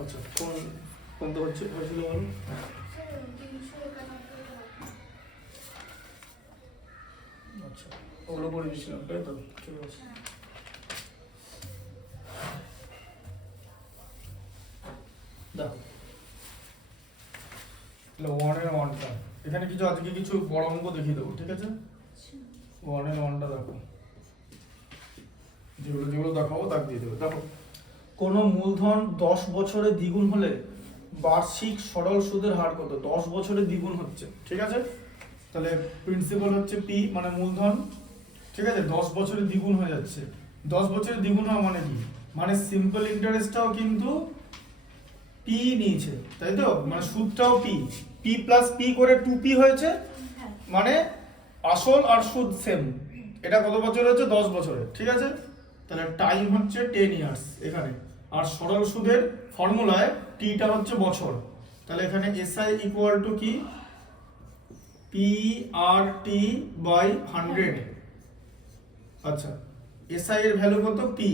আচ্ছা কোনটা হয়েছিল বলো। আচ্ছা ওগুলো করে দিয়েছিলাম তাই তো, ঠিক আছে। দেখো ওয়ানের ওয়ানটা এখানে কিছু আজকে কিছু বড় অঙ্ক দেখিয়ে দেবো, ঠিক আছে। ওয়ানের ওয়ানটা দেখো, যেগুলো যেগুলো দেখাবো তাক দিয়ে দেবো। দেখো কোনো মূলধন 10 বছরে দ্বিগুণ হলে বার্ষিক সরল সুদের হার কত? 10 বছরে দ্বিগুণ হচ্ছে, ঠিক আছে। তাহলে প্রিন্সিপাল হচ্ছে পি মানে মূলধন, ঠিক আছে। 10 বছরে দ্বিগুণ হয়ে যাচ্ছে। 10 বছরে দ্বিগুণ হওয়া মানে কি? মানে সিম্পল ইন্টারেস্টটাও কিন্তু পি নিয়েছে, তাই তো, মানে সুদটাও পি, পি প্লাস পি করে 2p হয়েছে, মানে আসল আর সুদ সেম। এটা কত বছর হচ্ছে? 10 বছরে, ঠিক আছে। তাহলে টাইম হচ্ছে 10 ইয়ার্স এখানে, আর সরল সুদের ফর্মুলায় টিটা হচ্ছে বছর। তাহলে এখানে এসআই ইকুয়াল টু কি? P R T by 100। আচ্ছা এসআই এর ভ্যালু কত? পি,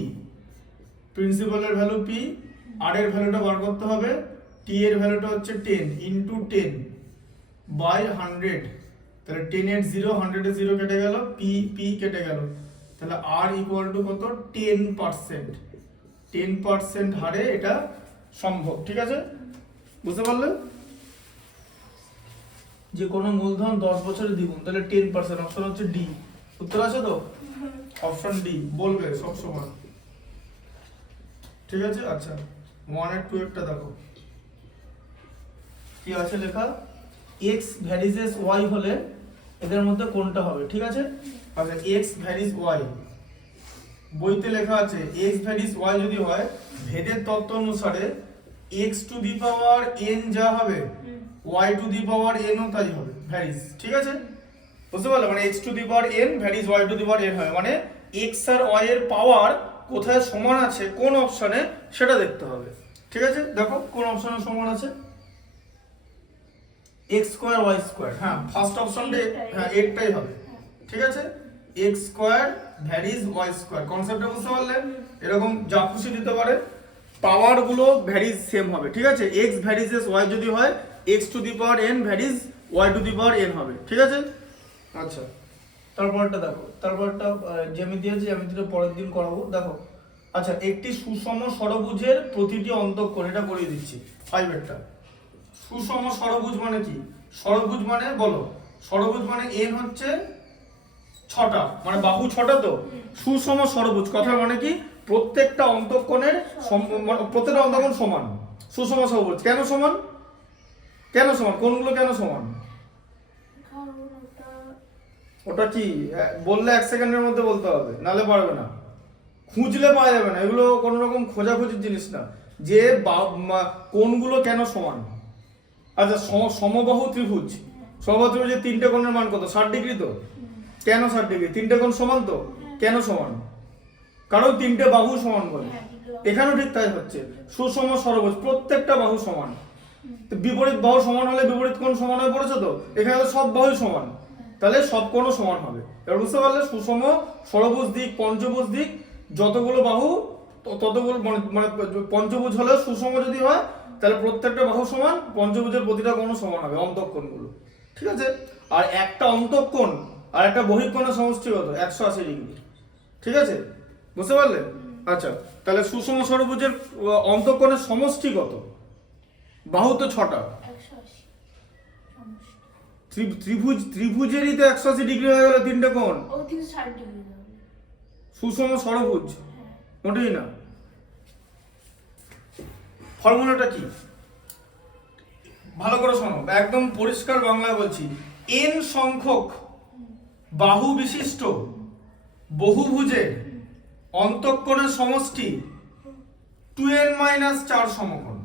প্রিন্সিপালের ভ্যালু পি, আর এর ভ্যালুটা বার করতে হবে, টি এর ভ্যালুটা হচ্ছে 10 ইন্টু 10 বাই 100। তাহলে 10 এর 0, 100 এর 0 কেটে গেল, পি পি কেটে গেল। তাহলে আর ইকুয়াল টু কত? 10%। 10% হারে এটা সম্ভব, ঠিক আছে। বুঝতে পারলে? যে কোনো মূলধন 10 বছরে দ্বিগুণ, তাহলে 10%, অপশন হচ্ছে ডি। উত্তর আছে তো? অপশন ডি বলবে সব সময়, ঠিক আছে। আচ্ছা 1 আর 2 এরটা দেখো কি আছে লেখা, x ভ্যারিজেস y হলে এদের মধ্যে কোনটা হবে, ঠিক আছে। আচ্ছা x ভ্যারিজ y, বইতে লেখা আছে x ভ্যারিজ y যদি হয়, ভেদের তত্ত্ব অনুসারে x two the power n যা হবে y two the power n ও তাই হবে, ভ্যারিজ, ঠিক আছে। বুঝতে পারলে? মানে x two the power n varies y two the power n হয়, মানে x আর y এর পাওয়ার কোথায় সমান আছে, কোন অপশনে, সেটা দেখতে হবে, ঠিক আছে। দেখো কোন অপশনে সমান আছে, x স্কয়ার y স্কয়ার, হ্যাঁ ফার্স্ট অপশনটা, হ্যাঁ এটাই হবে, ঠিক আছে। x square varies y square, কনসেপ্টটা বুঝতে পারলে? এরকম যা খুশি দিতে পারে, পাওয়ার গুলো ভ্যারিজ সেম হবে, ঠিক আছে। x ভ্যারিজেস y যদি হয়, x two the power n varies y two the power n হবে, ঠিক আছে। আচ্ছা তারপরটা দেখো, তারপরটা জ্যামিতি আছে, জ্যামিতিটা পরের দিন করাবো। দেখো আচ্ছা একটি সুষম ষড়ভুজের প্রতিটি অন্তঃকোণ, এটা করিয়ে দিচ্ছি 5 এরটা। সুষম ষড়ভুজ মানে কি? ষড়ভুজ মানে বলো, ষড়ভুজ মানে n হচ্ছে 6টা, মানে বাহু 6টা, তো সুষম ষড়ভুজ কথা মানে কি? প্রত্যেকটা অন্তঃকোণের প্রত্যেকটা অন্তঃকোণ সমান। সুষম ষড়ভুজ কেন সমান? কেন সমান? কোনগুলো কেন সমান? ওটা কি বললে 1 সেকেন্ডের মধ্যে বলতে হবে, নালে পারবে না, খুঁজলে পাওয়া যাবে না, এগুলো কোনো রকম খোঁজাখুঁজির জিনিস না, যে কোনগুলো কেন সমান। আচ্ছা সমবাহু ত্রিভুজ, সমবাহু ত্রিভুজের 3টে কোণের মান কত? 60 ডিগ্রি, তো কেন 60 ডিগ্রি? 3টে কোণ সমান, তো কেন সমান? কারণ 3টে বাহু সমান বলে। এখানেও ঠিক তাই হচ্ছে, সুষম ষড়ভুজ প্রত্যেকটা বাহু সমান, বিপরীত বাহু সমান হলে বিপরীত কোণ সমান হয়ে পড়েছে, তো এখানে তো সব বাহুই সমান, তাহলে সব কোণও সমান হবে। এবার বুঝতে পারলে? সুষম ষড়ভুজ দিক, পঞ্চভুজ দিক, যতগুলো বাহু ততগুলো, মানে পঞ্চভুজ হলে সুষম যদি হয়, তাহলে প্রত্যেকটা বাহু সমান, পঞ্চভুজের প্রতিটা কোণও সমান হবে, অন্তঃকোণগুলো, ঠিক আছে। আর একটা অন্তঃকোণ আর একটা বহিঃকোণের সমষ্টি কত? 180 ডিগ্রি, ঠিক আছে। বুঝতে পারলে? আচ্ছা তাহলে সুষম ষড়ভুজের অন্তঃকোণের সমষ্টি কত? বাহু তো 6টা, ত্রিভুজেরই তো 180 ডিগ্রি হয়ে গেল 3টে কোণ, সুষম ষড়ভুজ মোটেই না। ফর্মুলাটা কি ভালো করে শোনো, একদম পরিষ্কার বাংলায় বলছি। n সংখ্যক বাহু বিশিষ্ট বহুভুজের অন্তঃকোণের সমষ্টি 2n-4 সমকোণ,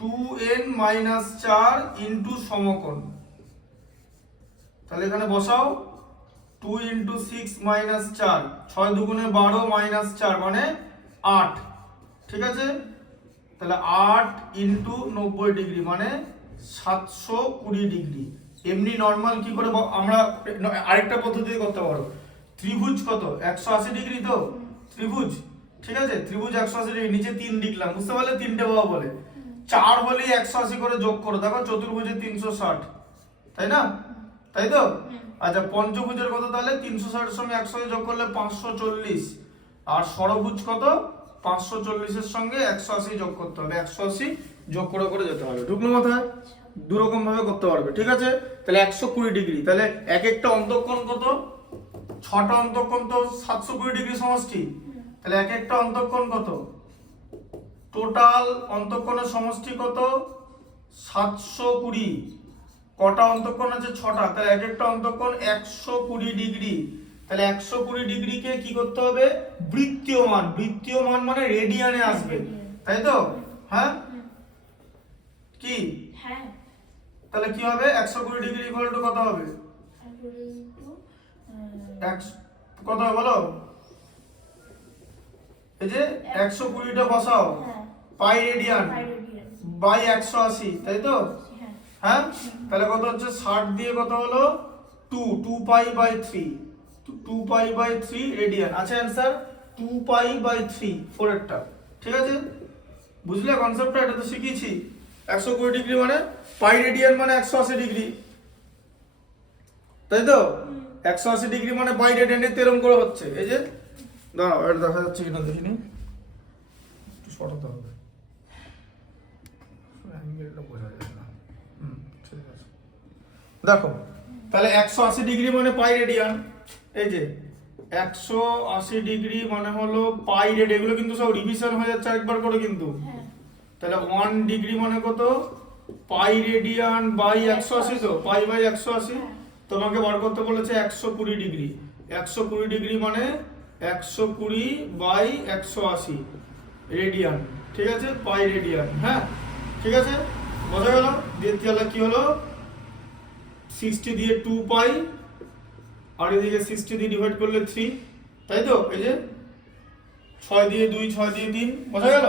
2n-4 ইন্টু সমকোণ। তাহলে এখানে বসাও 2 ইন্টু 6 মাইনাস 4, 6 দুগুণে 12 মাইনাস 4 মানে 8, ঠিক আছে। তাহলে 8 ইন্টু 90 ডিগ্রি মানে 720 ডিগ্রি। এমনি নর্মাল কি করে আমরা আরেকটা পদ্ধতি করতে পারো, ত্রিভুজ কত? 180 ডিগ্রি, তো ত্রিভুজ ঠিক আছে, ত্রিভুজ 180 ডিগ্রি, নিচে 3 লিখলাম, বুঝতে পারলে? তিনটে বাহু বলে 4 হলেই 180 করে যোগ করো, দেখো চতুর্ভুজে 360, তাই না? তাই তো? আচ্ছা, পঞ্চভুজের কত তাহলে? 360 এর সঙ্গে 180 যোগ করলে 540, আর ষড়ভুজ কত? 540 এর সঙ্গে 180 যোগ করতে হবে, 180 যোগ করে করে যেতে হবে। ঢুকলো মাথায়? দু রকম ভাবে করতে পারবে, ঠিক আছে? তাহলে 120 ডিগ্রি, তাহলে এক একটা অন্তঃকোণ কত? 6টা অন্তঃকোণ তো 720 ডিগ্রি সমষ্টি, তাহলে এক একটা অন্তঃকোণ কত? টোটাল অন্তঃকোণের সমষ্টি কত? 720। কটা অন্তঃকোণ আছে? 6টা, তাহলে এক একটা অন্তঃকোণ 120 ডিগ্রি। তাহলে 120 ডিগ্রিকে কি করতে হবে? বৃত্তীয় মান, বৃত্তীয় মান মানে রেডিয়ানে আসবে, তাই তো? হ্যাঁ কি? হ্যাঁ, তাহলে কি হবে? 120 ডিগ্রি ইকুয়াল টু কত হবে? কত হবে বলো? এই যে 120টা বসাও, পাই রেডিয়ান বাই 180, তাই তো? হ্যাঁ, তাহলে কত হচ্ছে? 60 দিয়ে কত হলো? 2 pi by 3, 2 pi by 3 radian. আছে অ্যানসার 2 পাই বাই 3, ফোরেরটা, ঠিক আছে? বুঝলে কনসেপ্টটা? এটা তো শিখিয়েছি। 120 ডিগ্রি মানে পাই রেডিয়ান মানে 180 ডিগ্রি, তাই তো? 180 ডিগ্রি মানে পাই রেডিয়ানে তেরম করে হচ্ছে। এই যে দাঁড়াও, এটা দেখা যাচ্ছে কিনা দেখিনি, একটু সরাতে হবে, অ্যাঙ্গেলটা বোঝা যায় না। ঠিক আছে, দেখো তাহলে 180 ডিগ্রি মানে পাই রেডিয়ান, এই যে 180 ডিগ্রি মানে হলো পাই রেডিয়ান। এগুলো কিন্তু সব রিভিশন হয়ে যাচ্ছে একবার করে কিন্তু। তাহলে 1 ডিগ্রি মানে কত? পাই রেডিয়ান বাই 180, তো পাই বাই 180। তোমাকে বার করতে বলেছে 120 ডিগ্রি, 120 ডিগ্রি মানে 120 বাই 180 রেডিয়ান, ঠিক আছে? পাই রেডিয়ান, হ্যাঁ ঠিক আছে, বোঝা গেল? দিয়ে তাহলে কি হলো? 60 দিয়ে 2 পাই, আর এদিকে 60 দিয়ে ডিভাইড করলে 3, তাই তো? এই যে 6 দিয়ে 2, 6 দিয়ে 3, বোঝা গেল?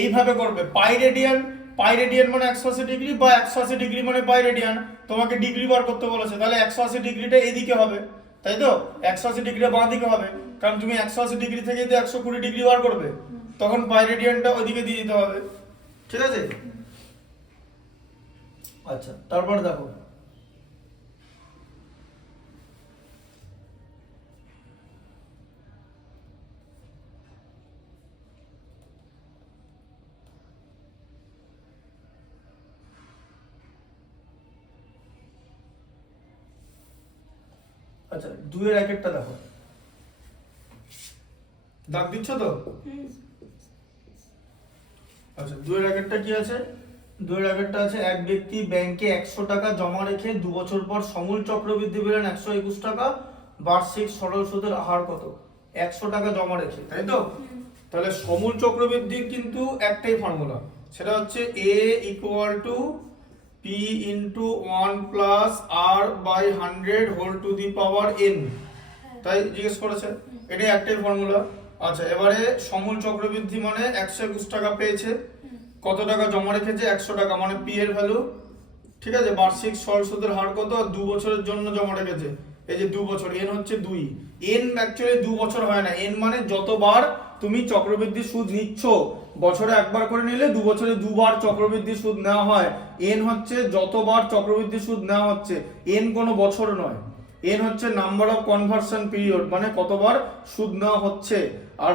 এইভাবে করবে। পাই রেডিয়ান, পাই রেডিয়ান মানে 180 ডিগ্রি, বা 180 ডিগ্রি মানে পাই রেডিয়ান। তোমাকে ডিগ্রি বার করতে বলেছে, তাহলে 180 ডিগ্রিটা এদিকে হবে, তাই তো? 180 ডিগ্রিটা বাঁ দিকে হবে, কারণ তুমি 180 ডিগ্রি থেকে যদি 120 ডিগ্রি বার করবে, তখন পাই রেডিয়ানটা ওইদিকে দিয়ে দিতে হবে, ঠিক আছে? আচ্ছা, তারপর দেখো আচ্ছা, 2 এর একটা দেখো, দাগ দিচ্ছ তো? আচ্ছা, 2 এর একটা কি আছে? 2 এর একটা আছে, এক ব্যক্তি ব্যাংকে 100 টাকা জমা রেখে 2 বছর পর সমূল চক্রবৃদ্ধি পেলেন 121 টাকা, বার্ষিক সরল সুদের হার কত? 100 টাকা জমা রেখে, তাই তো? তাহলে সমূল চক্রবৃদ্ধির কিন্তু একটাই ফর্মুলা, সেটা হচ্ছে a equal to p into 1 plus r by 100 whole to the power n, তাই জিজ্ঞেস করেছে, এটাই একটাই ফর্মুলা। আচ্ছা, এবারে সমূল চক্রবৃদ্ধি মানে 121 টাকা পেয়েছে, কত টাকা জমা রেখেছে? 100 টাকা, মানে p এর ভ্যালু, ঠিক আছে? বার্ষিক সরল সুদের হার কত? 2 বছরের জন্য জমা রেখেছে, এই যে 2 বছর, n হচ্ছে 2। n অ্যাকচুয়ালি 2 বছর হয় না, n মানে যতবার তুমি চক্রবৃদ্ধি সুদ নিচ্ছ, বছরে একবার করে নিলে 2 বছরে 2 বার চক্রবৃদ্ধি সুদ নেওয়া হয়। n হচ্ছে যতবার চক্রবৃদ্ধি সুদ নেওয়া হচ্ছে, n কোনো বছর নয়, n হচ্ছে নাম্বার অফ কনভার্সন পিরিয়ড, মানে কতবার সুদ নেওয়া হচ্ছে। আর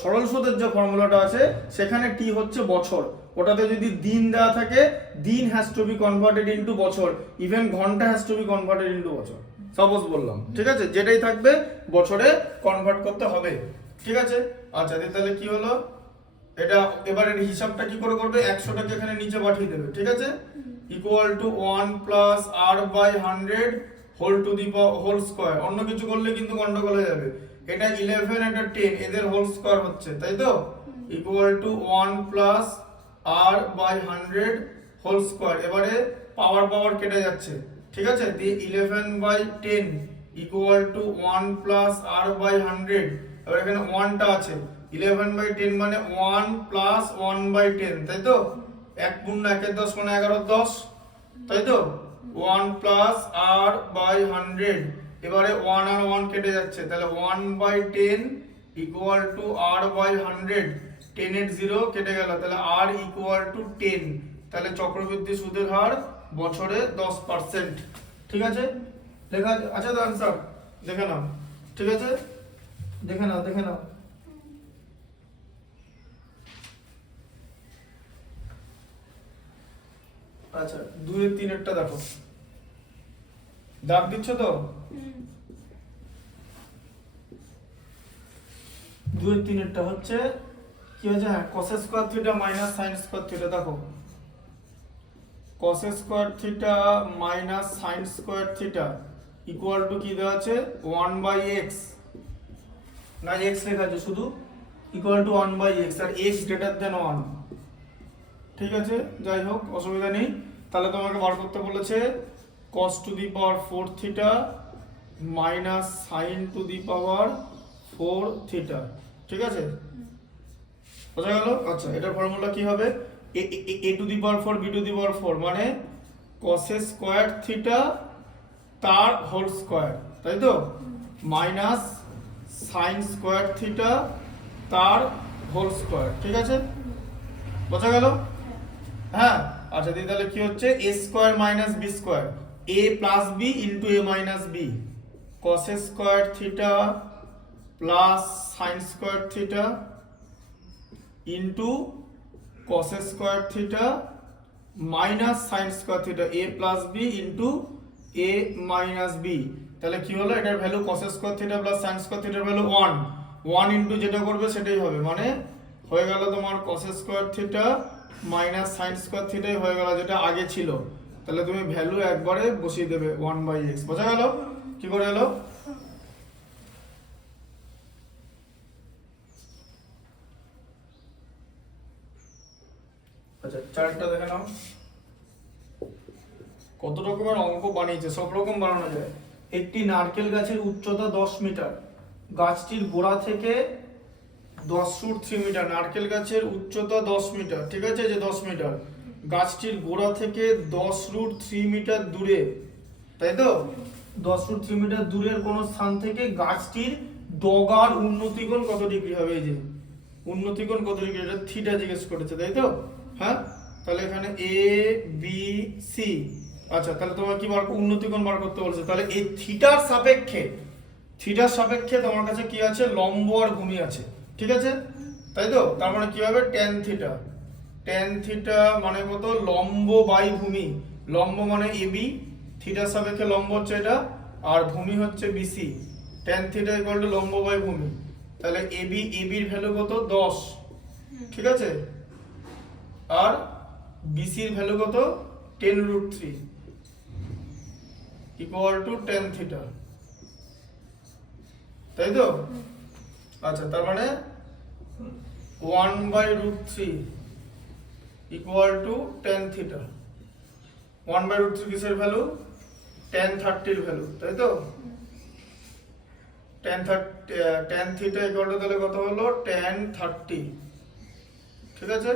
সরল সুদের যে ফর্মুলাটা আছে সেখানে t হচ্ছে বছর, ওটাতে যদি দিন দেওয়া থাকে, দিন has to B converted into বছর, ইভেন ঘন্টা has to B converted into বছর, সাপোজ বললাম, ঠিক আছে? যেটাই থাকবে বছরে কনভার্ট করতে হবে, ঠিক আছে? আচ্ছা, তাহলে কি হলো এটা? এবারে হিসাবটা কি করে করবে? 100টাকে এখানে নিচে পাঠিয়ে দেবে, ঠিক আছে? Equal to 1 plus r by 100 whole to the whole square. অন্য কিছু করলে কিন্তু গন্ডগোল হয়ে যাবে। এটা 11, এটা 10, এদের হোল স্কয়ার হচ্ছে, তাই তো? Equal to 1 plus r by 100 whole square. এবারে পাওয়ার পাওয়ার কেটে যাচ্ছে, ঠিক আছে? দিয়ে 11 by 10 equal to 1 plus r by 100। এবার এখানে 1টা আছে, 11 বাই 10 মানে 1 প্লাস 1 বাই 10, তাই তো? 1 গুণ 1 এর 10 মানে 11 10, তাই তো? 1 প্লাস r বাই 100। এবারে 1 আর 1 কেটে যাচ্ছে, তাহলে 1 by 10 equal to R by 100, 10 এর 0 কেটে গেল, তাহলে আর ইকুয়াল টু 10, তাহলে চক্রবৃদ্ধি সুদের হার বছরে 10%। ঠিক আছে, লেখা আছে তো आंसर? দেখে নাও, ঠিক আছে, দেখে নাও, দেখে নাও। আচ্ছা 2 এর 3 এরটা দেখো, দাগ দিচ্ছ তো? 2 এর 3 এরটা হচ্ছে কি হচ্ছে, হ্যাঁ cos square theta minus sin square theta. দেখো cos square theta minus sin square theta equal to কি দেওয়া আছে, 1/x, না x লেখা আছে শুধু, ইকুয়াল টু 1/x, আর x গ্রেটার দেন 1। ঠিক আছে, যাই হোক অসুবিধা নেই। তাহলে তোমাকে বার করতে বলেছে cos two the power 4 theta minus sin two the power 4 theta. ঠিক আছে, বোঝা গেল? আচ্ছা এটার ফর্মুলা কি হবে, a to the power 4 b to the power 4 মানে cos স্কয়ার থিটা তার হোল স্কয়ার, তাই তো, মাইনাস sin স্কয়ার থিটা তার হোল স্কয়ার। ঠিক আছে, বোঝা গেল? হ্যাঁ, আচ্ছা দিদি তাহলে কি হচ্ছে, a square minus b square, a plus b into a minus b, cos square theta plus sin square theta into cos square theta minus sin square theta, a plus b into a minus b। তাহলে কি হলো, এটার value cos square theta plus sin square থিটার value 1, 1 into যেটা করবে সেটাই হবে, মানে হয়ে গেল তোমার cos square theta minus sin square থিটাই হয়ে গেল যেটা আগে ছিল। তাহলে তুমি ভ্যালু একবারে বসিয়ে দেবে 1/x। বোঝা গেল কি করে এলো? আচ্ছা চারটা দেখে নাও, কত রকমের অঙ্ক বানিয়েছে, সব রকম বানানো যায়। একটি নারকেল গাছের উচ্চতা 10 মিটার, গাছটির গোড়া থেকে 10√3 মিটার, নারকেল গাছের উচ্চতা 10 মিটার, ঠিক আছে, যে 10 মিটার, গাছটির গোড়া থেকে 10√3 মিটার দূরে, তাই তো, 10√3 মিটার দূরের কোন স্থান থেকে গাছটির ডগার উন্নতিকোণ কত ডিগ্রি হবে, এই যে উন্নতিকোণ কত ডিগ্রি, এটা থিটা জিজ্ঞেস করেছে, তাই তো, হ্যাঁ, তাহলে এখানে এ বি সি। আচ্ছা তাহলে তোমার কি বার উন্নতিকোণ বার করতে বলছে, তাহলে এই থিটার সাপেক্ষে তোমার কাছে কি আছে, লম্ব আর ভূমি আছে, ঠিক আছে, তাই তো, তার মানে কি হবে tan থিটা, tan থিটা মানে কত, লম্ব বাই ভূমি, লম্ব মানে এবি, থিটার সাপেক্ষে লম্ব হচ্ছে এটা, আর ভূমি হচ্ছে BC, tan theta equal to লম্ব বাই ভূমি, তাহলে এবির ভ্যালু কত 10, ঠিক আছে, আর বিসির ভ্যালু কত 10√3 ইকুয়াল টু tan থিটা, তাই তো। আচ্ছা তার মানে 1/√3 ইকুয়াল টু tan থিটা, 1/√3 কিসের ভ্যালু, tan 30 এর ভ্যালু, তাই তো, tan থিটা ইকুয়াল টু তাহলে কত হলো tan 30, ঠিক আছে,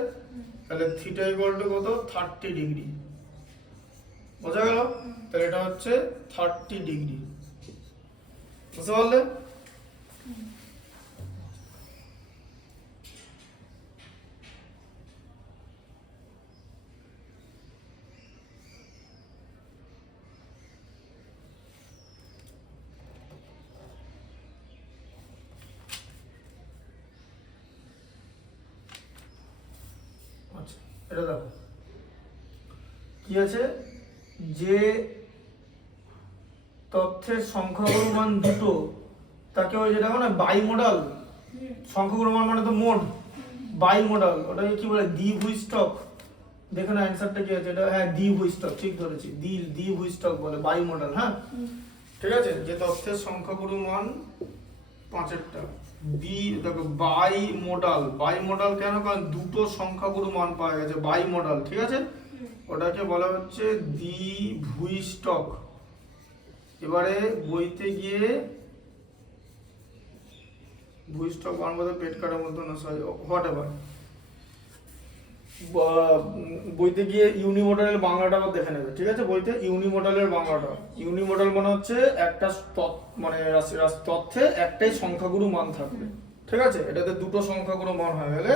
তাহলে থিটা ইকুয়াল টু কত 30 ডিগ্রি, বোঝা গেল? তাহলে এটা হচ্ছে 30 ডিগ্রি, বুঝতে পারলে? আচ্ছা এটা দেখো কি আছে, যে তথ্যের সংখ্যাগুলো মান দুটো তাকে ওই যে দেখো না বাই মডাল, সংখ্যাগুলো মান মানে তো মোড, বাই মডাল, ওটাকে কি বলে, দ্বিভুষ্টক। দেখো না অ্যানসারটা কি আছে, এটা হ্যাঁ দ্বিভুষ্টক, ঠিক ধরেছি, দ্বিভুষ্টক বলে, বাই মডাল, হ্যাঁ ঠিক আছে, যে তথ্যের সংখ্যাগুলো মান 5টা, দেখো বাই মডাল কেন, কারণ দুটো সংখ্যাগুলো মান পাওয়া গেছে, বাই মডাল, ঠিক আছে, ওটাকে বলা হচ্ছে দ্বিভুষ্টক। এবারে বইতে গিয়ে ভূষ্টক বাংলাতে পেট কাটার মতো না, হোয়াট এভার, বইতে গিয়ে ইউনিমডালের বাংলাটা আবার দেখে নেবে, ঠিক আছে, বইতে ইউনিমডালের বাংলাটা, ইউনিমডাল মানে হচ্ছে একটা মানে তথ্যে একটাই সংখ্যাগুরু মান থাকবে, ঠিক আছে, এটাতে দুটো সংখ্যা কোনো মান হয়ে গেলে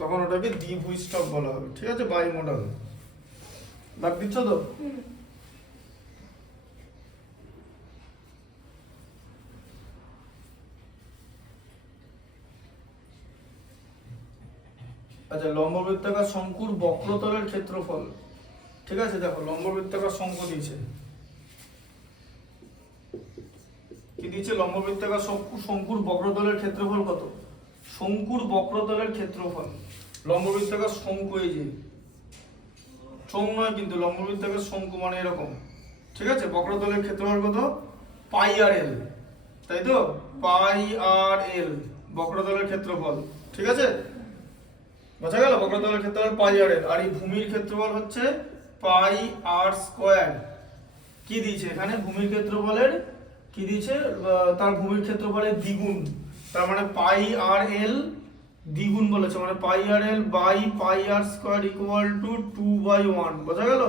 তখন ওটাকে দ্বিভুজটক বলা হবে। ঠিক আছে, বাইমোডাল। দাগ দিচ্ছ তো? আচ্ছা, লম্ববৃত্তাকার শঙ্কুর বক্রতলের ক্ষেত্রফল। ঠিক আছে, দেখো লম্ববৃত্তাকার শঙ্কু দিয়েছে, কি দিয়েছে? লম্ববৃত্তাকার শঙ্কুর বক্রতলের ক্ষেত্রফল কত? শঙ্কুর বক্রতলের ক্ষেত্রফল, লম্ববৃত্তাকার শঙ্কু, এই যে চোঙ নয় কিন্তু, লম্ববৃত্তাকার শঙ্কু মানে এরকম। ঠিক আছে, বক্রতলের ক্ষেত্রফল কত? পাই আর এল, তাই তো? পাই আর এল বক্রতলের ক্ষেত্রফল। ঠিক আছে, বোঝা গেল? বক্রতলের ক্ষেত্রফল পাই আর এল। আর এই ভূমির ক্ষেত্রফল হচ্ছে পাই আর স্কয়ার। কি দিয়েছে এখানে? ভূমির ক্ষেত্রফলের কি দিয়েছে? তার ভূমির ক্ষেত্রফলের দ্বিগুণ, তার মানে পাই আর এল দ্বিগুণ বলেছে, মানে pi R L by pi R square equal to 2/1। বোঝা গেল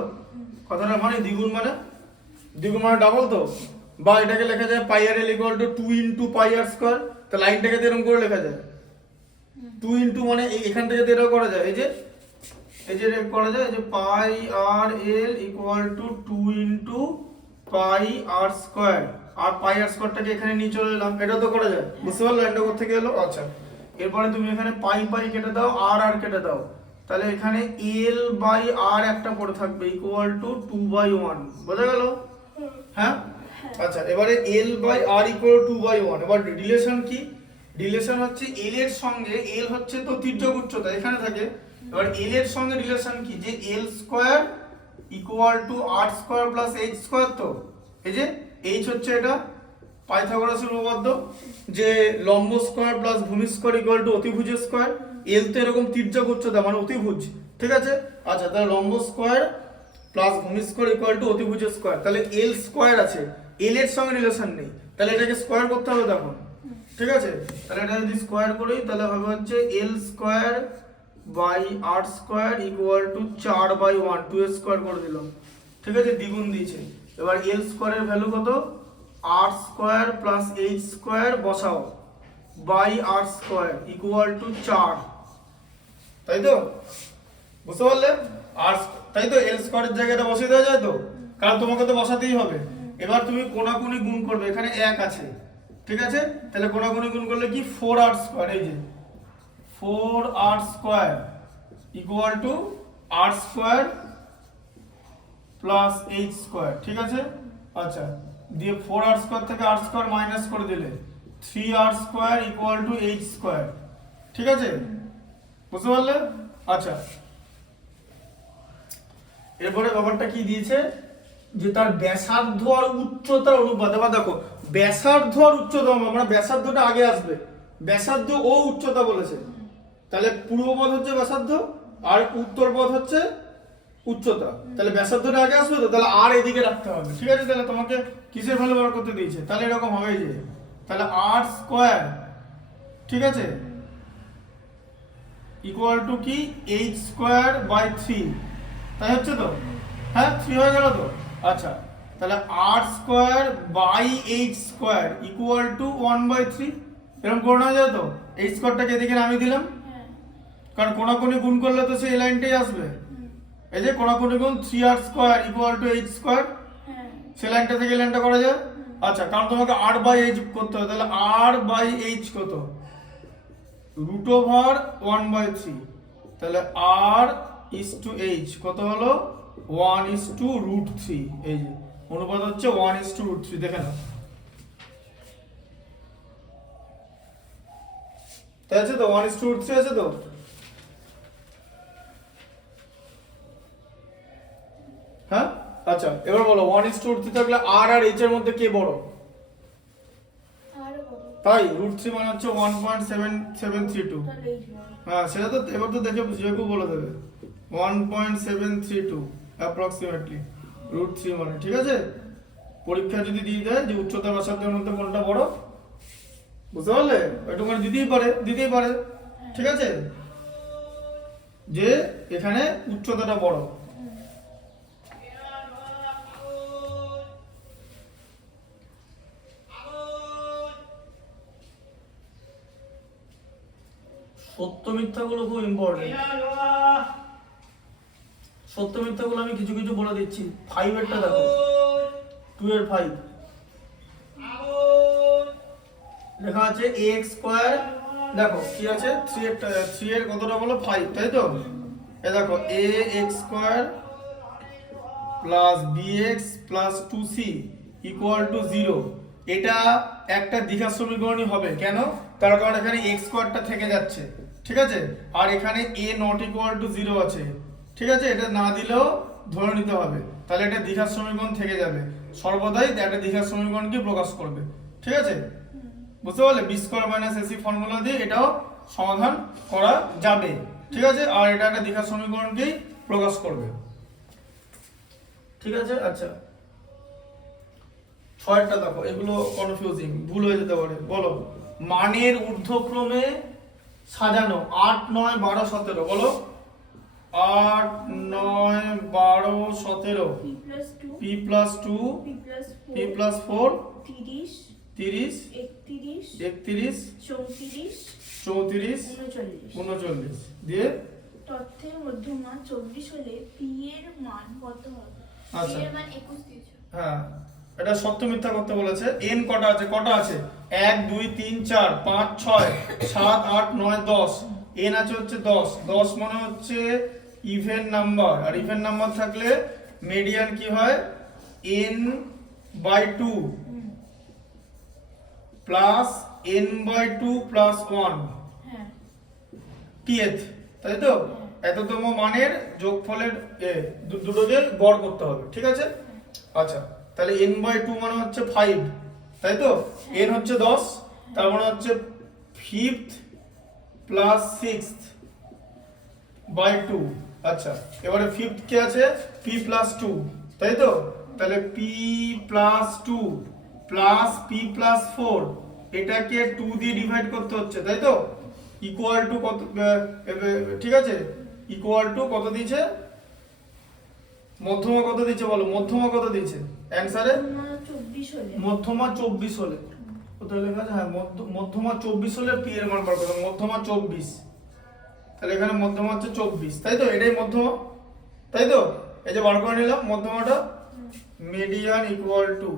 কথাটা? মানে দ্বিগুণ মানে ডাবল তো। বা এটাকে লেখা যায় pi R L equal to 2 into pi R square. তো লাইনটাকে এরকম করে লেখা যায় 2 ইন্টু, মানে এখান থেকে এটাও করা যায়, এই যে করা যায়, যে pi R L equal to 2 into pi R square. আর পাই আর স্কয়ারটাকে এখানে নিয়ে চলে এলাম, এটা তো করা যায়। বুঝতে পারলে এটা কোথা থেকে এলো? আচ্ছা, এরপরে তুমি এখানে পাই পাই কেটে দাও, আর আর কেটে দাও, তাহলে এখানে এল বাই আর একটা পড়ে থাকবে ইকুয়াল টু 2/1। বোঝা গেল? হ্যাঁ, আচ্ছা, এবারে L by R equal to 2/1। এবার রিলেশন কি? রিলেশন হচ্ছে এল এর সঙ্গে, এল হচ্ছে তো তির্যক উচ্চতা এখানে থাকে, এবার এল এর সঙ্গে রিলেশন কি? যে L square equal to R square plus H square. তো এই যে এইচ হচ্ছে এটা পাইথাগোরাসের উপপাদ্য, যে লম্ব স্কয়ার প্লাস ভূমি স্কয়ার ইকুয়াল টু অতিভুজের স্কয়ার। এল তো এরকম তির্যক উচ্চতা মানে অতিভুজ। ঠিক আছে, আচ্ছা, তাহলে লম্ব স্কয়ার প্লাস ভূমি স্কয়ার ইকুয়াল টু অতিভুজের স্কয়ার। তাহলে এল স্কয়ার আছে, এল এর সঙ্গে রিলেশন নেই, তাহলে এটাকে স্কয়ার করতে হবে তখন। ঠিক আছে, তাহলে এটা যদি স্কয়ার করি তাহলে হবে হচ্ছে L square by R square equal to 4/1, 2 এর স্কয়ার করে দিলাম। ঠিক আছে, দ্বিগুণ দিয়েছে। এবার এল স্কয়ারের ভ্যালু কত? R square plus H square বসাও by R square equal to 4, তাই তো? বুঝতে পারলে? আর তাই তো, এল স্কয়ারের জায়গাটা বসিয়ে দেওয়া যায় তো, কারণ তোমাকে তো বসাতেই হবে। এবার তুমি কোনাকুনি গুণ করবে, এখানে 1 আছে। ঠিক আছে, তাহলে কোনাকুনি গুণ করলে কি? 4r স্কয়ার, এই যে 4r square equal two r square plus h square. ঠিক আছে, আচ্ছা, দিয়ে 4r স্কয়ার থেকে r স্কয়ার মাইনাস করে দিলে 3r square equal two h square. ঠিক আছে, বুঝতে পারলে? আচ্ছা, এরপরে ব্যাপারটা কি দিয়েছে? যে তার ব্যাসার্ধ আর উচ্চতার অনুপাত। এবার দেখো, ব্যাসার্ধ আর উচ্চতা, আমরা ব্যাসার্ধটা আগে আসবে, ব্যাসার্ধ ও উচ্চতা বলেছে, তাহলে পূর্ব পদ হচ্ছে ব্যাসার্ধ আর উত্তর পদ হচ্ছে উচ্চতা, তাহলে ব্যাসার্ধটা আগে আসবে তো, তাহলে আর এদিকে রাখতে হবে। ঠিক আছে, তাহলে তোমাকে কিসের ভ্যালু বার করতে দিয়েছে? তাহলে এরকম হবে, যে তাহলে আর স্কয়ার, ঠিক আছে, ইকুয়াল টু কি? এইচ স্কয়ার বাই 3, তাই হচ্ছে তো? হ্যাঁ, 3 হয়ে গেল তো? আচ্ছা, তাহলে R square by H square equal to 1/3, এরকম করে নেওয়া যায় তো? এইচ স্কয়ারটাকে এদিকে নামিয়ে দিলাম, কারণ কোনাকুনি গুণ করলে তো সেই লাইনটাই আসবে। এই যে কোনাকুনি গুণ 3r square equal two h square, সেই লাইনটা থেকে লাইনটা করা যায়। আচ্ছা, কারণ তোমাকে r বাই h করতে হবে, তাহলে r বাই h কত? রুট ওভার 1/3, তাহলে r ইজ টু h কত হলো? 1:√3। এই যে অনুপাত হচ্ছে 1:√3, দেখে নাও। তাই আছে তো? 1:√3 আছে তো? হ্যাঁ, আচ্ছা, এবার বলো 1:√3 থাকলে আর আর এইচ এর মধ্যে কে বড়? তাই √3 মানে হচ্ছে 1.732। হ্যাঁ, সেটা তো এবার তো দেখে যে কেউ বলে দেবে 1.732 অ্যাপ্রক্সিমেটলি √3 মানে। ঠিক আছে, পরীক্ষা যদি দিয়ে দেয় যে উচ্চতা ব্যাসার্ধের মধ্যে কোনটা বড়, বুঝতে পারলে? একটু মানে দিতেই পারে। ঠিক আছে, যে এখানে উচ্চতাটা বড়। সত্য মিথ্যাগুলো খুব ইম্পর্টেন্ট। সত্য মিথ্যাগুলো আমি কিছু কিছু বলে দিচ্ছি। 5 এরটা দেখো, 2 এর 5 লেখা আছে ax স্কয়ার, দেখো কি আছে 3 এর কতটা বলো 5, তাই তো? এই দেখো ax square plus bx plus 2c equal to 0। এটা একটা দ্বিঘাত সমীকরণই হবে। কেন? তার কারণ এখানে x স্কয়ারটা থেকে যাচ্ছে, ঠিক আছে? আর এখানে a নট ইকুয়াল টু 0 আছে, ঠিক আছে? এটা না দিলেও ধরে নিতে হবে, তাহলে এটা দ্বিঘাত সমীকরণ থেকে যাবে। সর্বদাই একটা দ্বিঘাত সমীকরণকে প্রকাশ করবে, ঠিক আছে? বুঝতে পারলে? B square minus AC formula দিয়ে এটাও সমাধান করা যাবে, ঠিক আছে? আর এটা একটা দ্বিঘাত সমীকরণকেই প্রকাশ করবে, ঠিক আছে? আচ্ছা, 6টা দেখো, এগুলো কনফিউজিং, ভুল হয়ে যেতে পারে। বলো, মানের ঊর্ধ্বক্রমে সাজানো 8 9 12 17, বলো 8 9 12 17 p plus 2 p plus 4 30 31 31 34 39 দিয়ে তথ্যের মধ্যমা 24 হলে p এর মান কত হবে? আচ্ছা, p এর মান 21 দিয়েছো। হ্যাঁ, এটা সত্য মিথ্যা করতে বলেছে। n কটা আছে? 1 2 3 4 5 6 7 8 9 10, n আছে হচ্ছে 10। 10 মানে হচ্ছে ইভেন নাম্বার, আর ইভেন নাম্বার থাকলে মিডিয়ান কি হয়? n/2 প্লাস n/2 প্লাস 1 হ্যাঁ, tth, তাই তো? এততম মানের যোগফলের দুটোকে গড় করতে হবে, ঠিক আছে? আচ্ছা, তাহলে n/2 মানে হচ্ছে 5, তাই তো? n হচ্ছে 10, তার মানে হচ্ছে 5th প্লাস 6th বাই 2। আচ্ছা, এবারে 5th কে আছে p প্লাস 2, তাই তো? তাহলে p plus 2 plus p plus 4, এটাকে 2 দিয়ে ডিভাইড করতে হচ্ছে, তাই তো? ইকুয়াল টু কত? ঠিক আছে, ইকুয়াল টু কত দিয়েছে? মধ্যমা কত দিয়েছে বলো? মধ্যমা কত দিয়েছে অ্যানসারে? 24 হলে মধ্যমা 24 হলে কোথায় লেখা আছে? হ্যাঁ, মধ্যমা 24 হলে p এর মান বার করতে হবে। মধ্যমা 24, তাহলে এখানে মধ্যমা হচ্ছে 24, তাই তো? এটাই মধ্যমা, তাই তো? এই যে বার করে নিলাম মধ্যমাটা, মিডিয়ান ইকুয়াল টু,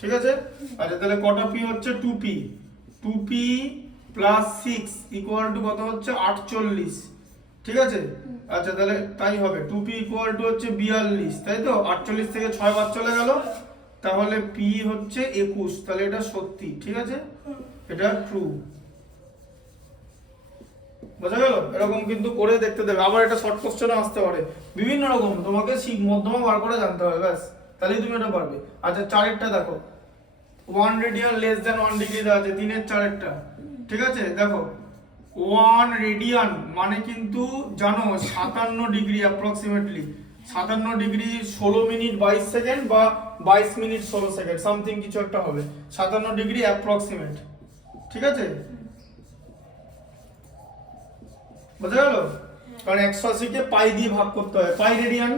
ঠিক আছে? আচ্ছা, তাহলে কটা p হচ্ছে? 2p, 2p plus 6 equal to কত হচ্ছে? 48, ঠিক আছে? আচ্ছা, তাহলে তাই হবে, 2p ইকুয়াল টু হচ্ছে 42, তাই তো? 48 থেকে 6 বাদ চলে গেল, তাহলে p হচ্ছে 21, তাহলে এটা সত্যি, ঠিক আছে? এটা ট্রু। বোঝা গেল? এরকম কিন্তু করে দেখতে দেবে। আবার এটা শর্ট কোশ্চেনও আসতে পারে, বিভিন্ন রকম, তোমাকে মধ্যমা বার করে জানতে হবে, ব্যাস, তাহলেই তুমি এটা পারবে। আচ্ছা, 4এরটা দেখো, 1 রেডিয়ান লেস দ্যান 1 ডিগ্রি দেওয়া আছে, 3 এর 4এরটা, ঠিক আছে? দেখো 1 রেডিয়ান মানে কিন্তু জানো 57 degree approximately, 57 degree 16 minute 22 second বা 22 মিনিট 16 সেকেন্ড, সামথিং কিছু একটা হবে, 57 ডিগ্রি অ্যাপ্রক্সিমেট, ঠিক আছে? বোঝা গেল? কারণ 180 কে পাই দিয়ে ভাগ করতে হয়, পাই রেডিয়ান,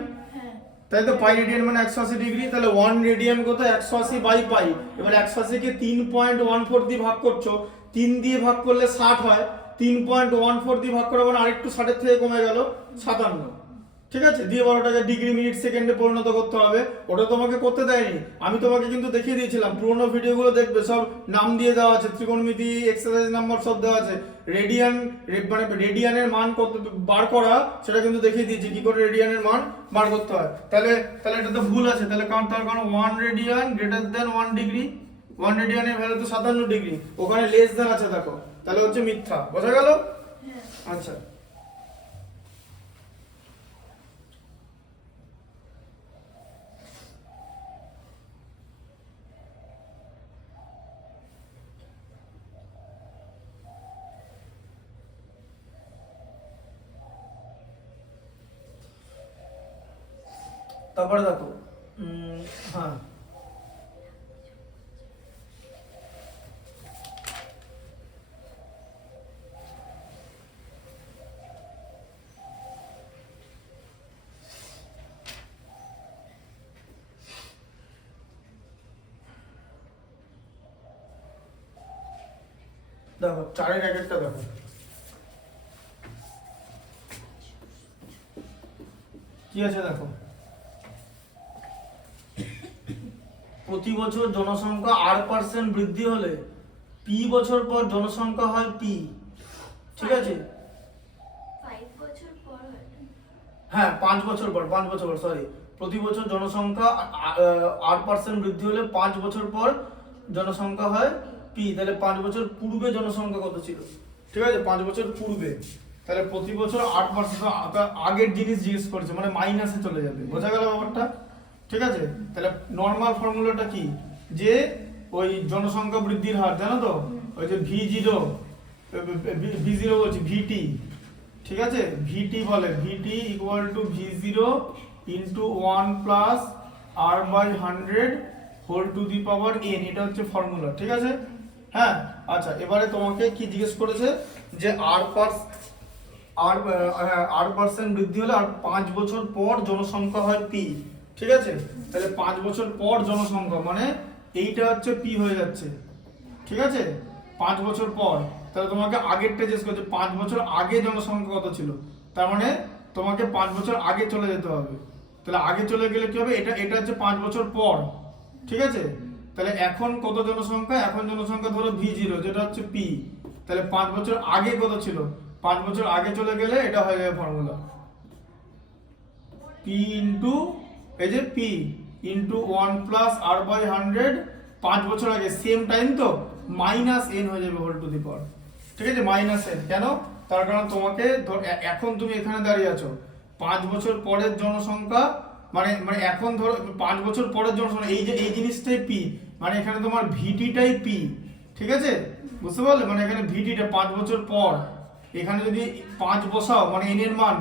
তাই তো? পাই রেডিয়ান মানে 180 ডিগ্রি, তাহলে 1 রেডিয়ান কত? 180 বাই পাই। এবার 180 কে 3.14 দিয়ে ভাগ করছো, 3 দিয়ে ভাগ করলে 60 হয়, 3.14 দিয়ে ভাগ করা মানে আরেকটু 60 এর থেকে কমে গেল 57, ঠিক আছে? দিয়ে 12টাকে ডিগ্রি মিনিট সেকেন্ডে পরিণত করতে হবে। ওটা তোমাকে করতে দেয়নি, আমি তোমাকে কিন্তু দেখিয়ে দিয়েছিলাম। পুরোনো ভিডিওগুলো দেখবে, সব নাম দিয়ে দেওয়া আছে, ত্রিকোণমিতি এক্সারসাইজ নাম্বার সব দেওয়া আছে। রেডিয়ান মানে রেডিয়ানের মান কত বার করা সেটা কিন্তু দেখিয়ে দিয়েছি, কি করে রেডিয়ানের মান বার করতে হয়। তাহলে এটা তো ভুল আছে, তাহলে তার কারণ 1 রেডিয়ান গ্রেটার দ্যান 1 ডিগ্রি, 1 রেডিয়ানের ভ্যালু তো 57 ডিগ্রি, ওখানে লেস দ্যান আছে, দেখো, তাহলে হচ্ছে মিথ্যা। বোঝা গেল? আচ্ছা, তারপরে দেখো, হ্যাঁ, দেখো 4 এর একটা দেখো, কি আছে দেখো, প্রতি বছর জনসংখ্যা R% বৃদ্ধি হলে পি বছর পর জনসংখ্যা হয় পি, ঠিক আছে? 5 বছর পর হয় না? হ্যাঁ 5 বছর পর, সরি, প্রতি বছর জনসংখ্যা R% বৃদ্ধি হলে 5 বছর পর জনসংখ্যা হয় পি। তাহলে 5 বছর পূর্বে জনসংখ্যা কত ছিল, ঠিক আছে? 5 বছর পূর্বে, তাহলে প্রতি বছর 8% আগের জিনিস জিজ্ঞেস করেছে, মানে মাইনাসে চলে যাবে। বোঝা গেল ব্যাপারটা? ঠিক আছে। তাহলে নর্মাল ফর্মুলাটা কি, যে ওই জনসংখ্যা বৃদ্ধির হার জানো তো, ওই যে V0 বলছি ভিটি, ঠিক আছে? ভিটি বলে, VT equal to V0 into 1 plus R/100 whole to the power n, এটা হচ্ছে ফর্মুলা, ঠিক আছে? হ্যাঁ, আচ্ছা, এবারে তোমাকে কি জিজ্ঞেস করেছে, যে R% বৃদ্ধি হলে আর 5 বছর পর জনসংখ্যা হয় পি, ঠিক আছে? তাহলে 5 বছর পর জনসংখ্যা মানে এইটা হচ্ছে পি হয়ে যাচ্ছে, ঠিক আছে? 5 বছর পর, তাহলে তোমাকে আগেরটা জিজ্ঞেস করছে 5 বছর আগে জনসংখ্যা কত ছিল, তার মানে তোমাকে 5 বছর আগে চলে যেতে হবে। তাহলে আগে চলে গেলে কি হবে, এটা হচ্ছে 5 বছর পর, ঠিক আছে? তাহলে এখন কত জনসংখ্যা, এখন জনসংখ্যা ধরো V0 যেটা হচ্ছে পি, তাহলে 5 বছর আগে কত ছিল, 5 বছর আগে চলে গেলে এটা হয়ে যাবে ফর্মুলা পি ইন্টু এই যে পি ইন্টু 1 প্লাস R/100, 5 বছর আগে সেম টাইম তো, মাইনাস n হয়ে যাবে হোল টু দি পাওয়ার, ঠিক আছে? মাইনাস n কেন, তার কারণ তোমাকে এখন তুমি এখানে দাঁড়িয়ে আছো, 5 বছর পরের জনসংখ্যা মানে মানে এখন ধরো 5 বছর পরের জনসংখ্যা, এই যে এই জিনিসটাই পি, মানে এখানে তোমার ভিটিটাই পি, ঠিক আছে? বুঝতে পারলে? মানে এখানে ভিটিটা 5 বছর পর, এখানে যদি 5 বসাও মানে n এর মান,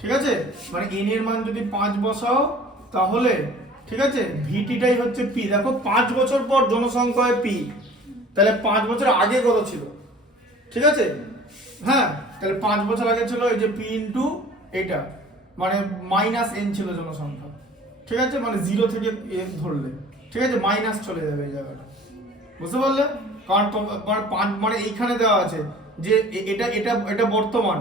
ঠিক আছে? মানে n এর মান যদি 5 বসাও তাহলে, ঠিক আছে, ভিটিটাই হচ্ছে পি। দেখো 5 বছর পর জনসংখ্যা হয় পি, তাহলে 5 বছর আগে কত ছিল, ঠিক আছে? হ্যাঁ, তাহলে 5 বছর আগে ছিল এই যে পি ইন্টু এটা, মানে মাইনাস n ছিল জনসংখ্যা, ঠিক আছে? মানে 0 থেকে n ধরলে, ঠিক আছে, মাইনাস চলে যাবে এই জায়গাটা। বুঝতে পারলে? কারণ মানে এইখানে দেওয়া আছে যে এটা এটা এটা বর্তমান,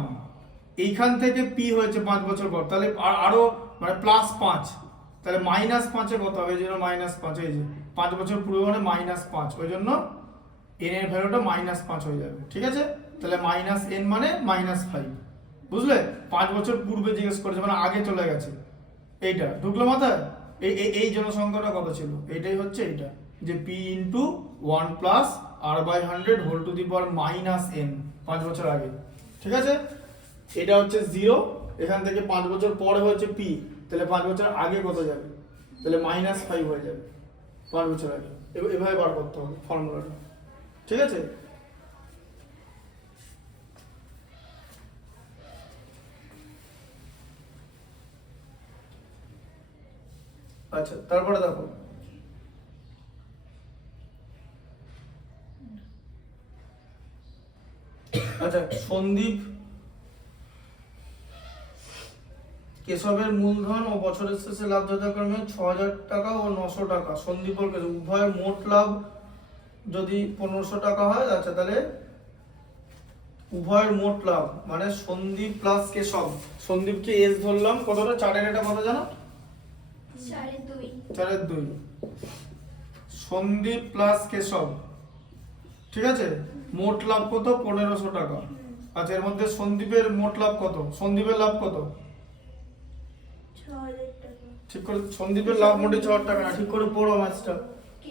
এইখান থেকে পি হয়েছে 5 বছর পর, তাহলে আরো মানে প্লাস 5, তাহলে মাইনাস 5-এ কত হবে, এই জন্য মাইনাস 5, এই যে 5 বছর পূর্বে মানে মাইনাস 5, ওই জন্য n এর ভ্যালুটা -5 হয়ে যাবে, ঠিক আছে? তাহলে মাইনাস n মানে -5, বুঝলে? 5 বছর পূর্বে জিজ্ঞেস করেছে, মানে আগে চলে গেছে, এইটা ঢুকলো মাথায়? এই জনসংখ্যাটা কত ছিল, এইটাই হচ্ছে এইটা, যে p into 1 plus R/100 whole to the power -n, 5 বছর আগে, ঠিক আছে? এটা হচ্ছে 0, এখান থেকে 5 বছর পরে হচ্ছে p, তাহলে 5 বছর আগে কত যাবে, তাহলে -5 হয়ে যাবে 5 বছর আগে। এভাবে বার করতে হবে ফর্মুলাটা, ঠিক আছে? আচ্ছা, তারপরে দেখো, আচ্ছা, সন্দীপ কেশবের মূলধন ও বছরের শেষে লাভ যথাক্রমে 6,000 টাকা ও 900 টাকা। সন্দীপ ও কেশব উভয়ের মোট লাভ যদি 1500 টাকা হয়, আচ্ছা, তাহলে উভয়ের মোট লাভ মানে সন্দীপ প্লাস কেশব, সন্দীপকে এস ধরলাম, কতটা 4-এর এটা কত জানো, 4/2, সন্দীপ প্লাস কেশব, ঠিক আছে? মোট লাভ কত, 1500 টাকা। আচ্ছা, এর মধ্যে সন্দীপের মোট লাভ কত, সন্দীপের লাভ কত, 6,000 টাকা। ঠিক করে, সন্দীপের লাভ মোটে 6,000 টাকা না, ঠিক করে পড়ো ম্যাথটা।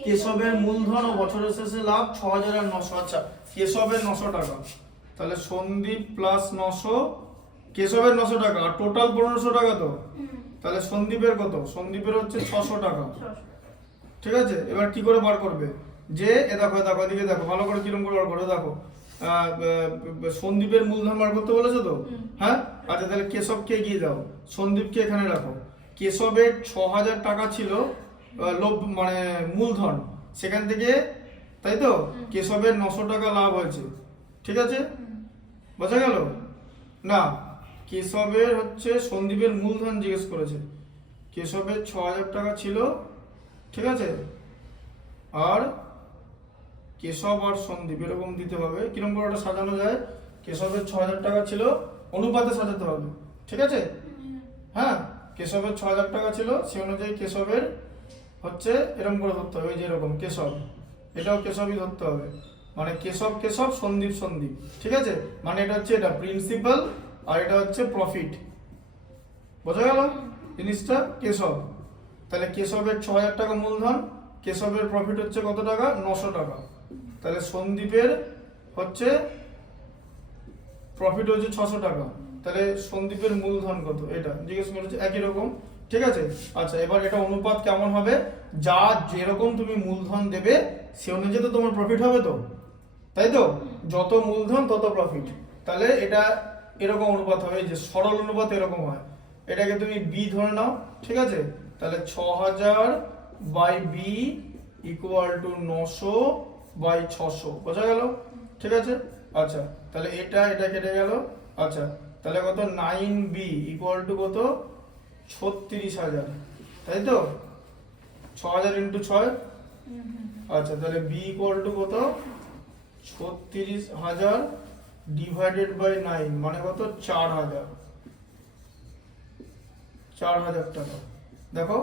কেশবের মূলধন ও বছরের শেষে লাভ 6,000 আর 900, আচ্ছা, কেশবের 900 টাকা, তাহলে সন্দীপ প্লাস 900, কেশবের 900 টাকা, আর টোটাল 1500 টাকা তো, তাহলে সন্দীপের কত, সন্দীপের হচ্ছে 600 টাকা, ঠিক আছে? এবার কি করে বার করবে, যে দেখো এদিকে দেখো ভালো করে, কিরকম করে বার করবে দেখো, সন্দীপের মূলধন বার করতে বলেছো তো, হ্যাঁ? আচ্ছা, তাহলে কেশবকে এগিয়ে দাও, সন্দীপকে এখানে রাখো। কেশবের 6,000 টাকা ছিল মানে মূলধন, সেখান থেকে, তাই তো, কেশবের 900 টাকা লাভ হয়েছে, ঠিক আছে? বোঝা গেল না? কেশবের হচ্ছে সন্দীপের মূলধন জিজ্ঞেস করেছে, কেশবের 6,000 টাকা ছিল, ঠিক আছে, আর কেশব আর সন্দীপ এরকম দিতে হবে। কিরকম করে ওটা সাজানো যায়, কেশবের 6,000 টাকা ছিল, অনুপাতে সাজাতে হবে, ঠিক আছে? হ্যাঁ, কেশবের 6,000 টাকা ছিল, সে অনুযায়ী কেশবের হচ্ছে এরকম করে ধরতে হবে, এই যে এরকম কেশব, এটাও কেশবই ধরতে হবে, মানে কেশব কেশব সন্দীপ সন্দীপ, ঠিক আছে? মানে এটা হচ্ছে এটা প্রিন্সিপাল আর এটা হচ্ছে প্রফিট, বোঝা গেল জিনিসটা? কেশব, তাহলে কেশবের 6,000 টাকা মূলধন, কেশবের প্রফিট হচ্ছে কত টাকা, 900 টাকা। তাহলে সন্দীপের হচ্ছে প্রফিট হচ্ছে 600 টাকা। তাহলে সন্দীপের মূলধন কত, এটা জিজ্ঞেস করেছে, একই রকম, ঠিক আছে? আচ্ছা, এবার এটা অনুপাত কেমন হবে, যা যেরকম তুমি মূলধন দেবে সে অনুযায়ী তো তোমার প্রফিট হবে, তো তাই তো? যত মূলধন তত প্রফিট। তাহলে এটা এরকম অনুপাত হবে, যে সরল অনুপাত এরকম হয়। এটাকে তুমি বি ধরে নাও, ঠিক আছে? তাহলে 6,000 by B equal to 900 by 600, বোঝা গেল? ঠিক আছে। আচ্ছা, তাহলে এটা কেটে গেল। আচ্ছা, তাহলে কত, 9b ইকুয়াল টু কত, 36,000, তাই তো? 6,000 ইন্টু 6। আচ্ছা, তাহলে b ইকুয়াল টু কত, 36,000 ডিভাইডেড বাই 9, মানে কত, 4,000 টাকা। দেখো,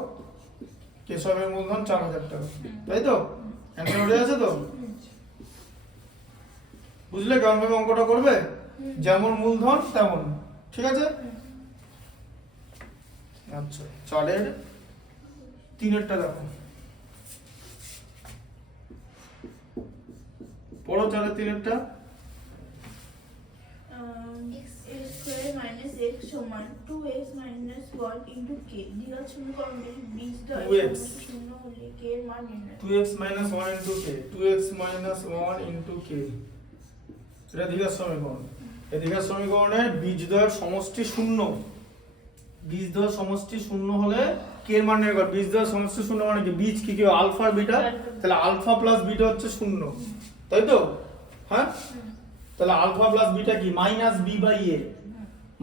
কেশবের মূলধন 4,000 টাকা, তাই তো? অ্যান্সার উঠে আছে তো? বুঝলে কেমন ভাবে অঙ্কটা করবে? যেমন মূলধন তেমন, ঠিক আছে? আচ্ছা, 4-এর 3-এরটা দেখো, পড়ো 4-এর 3-এরটা। x স্কয়ার মাইনাস x সমান 2x মাইনাস 1 ইনটু k। দ্বিঘাত সমীকরণের বীজদ্বয় 2x শূন্য হলে k এর মান নির্ণয়। 2x minus 1 into k, 2x minus 1 into k, এটা দ্বিঘাত সমীকরণ। এই দ্বিঘাত সমীকরণের বীজদ্বয়ের সমষ্টি শূন্য, বীজদ্বয়ের সমষ্টি শূন্য হলে k এর মান নির্ণয় কর। বীজদ্বয়ের সমষ্টি শূন্য মানে কি, বীজ কি কি, আলফা আর বিটা, তাহলে আলফা প্লাস বিটা হচ্ছে শূন্য, তাই তো? হ্যাঁ, তাহলে আলফা প্লাস বিটা কি, minus B by A,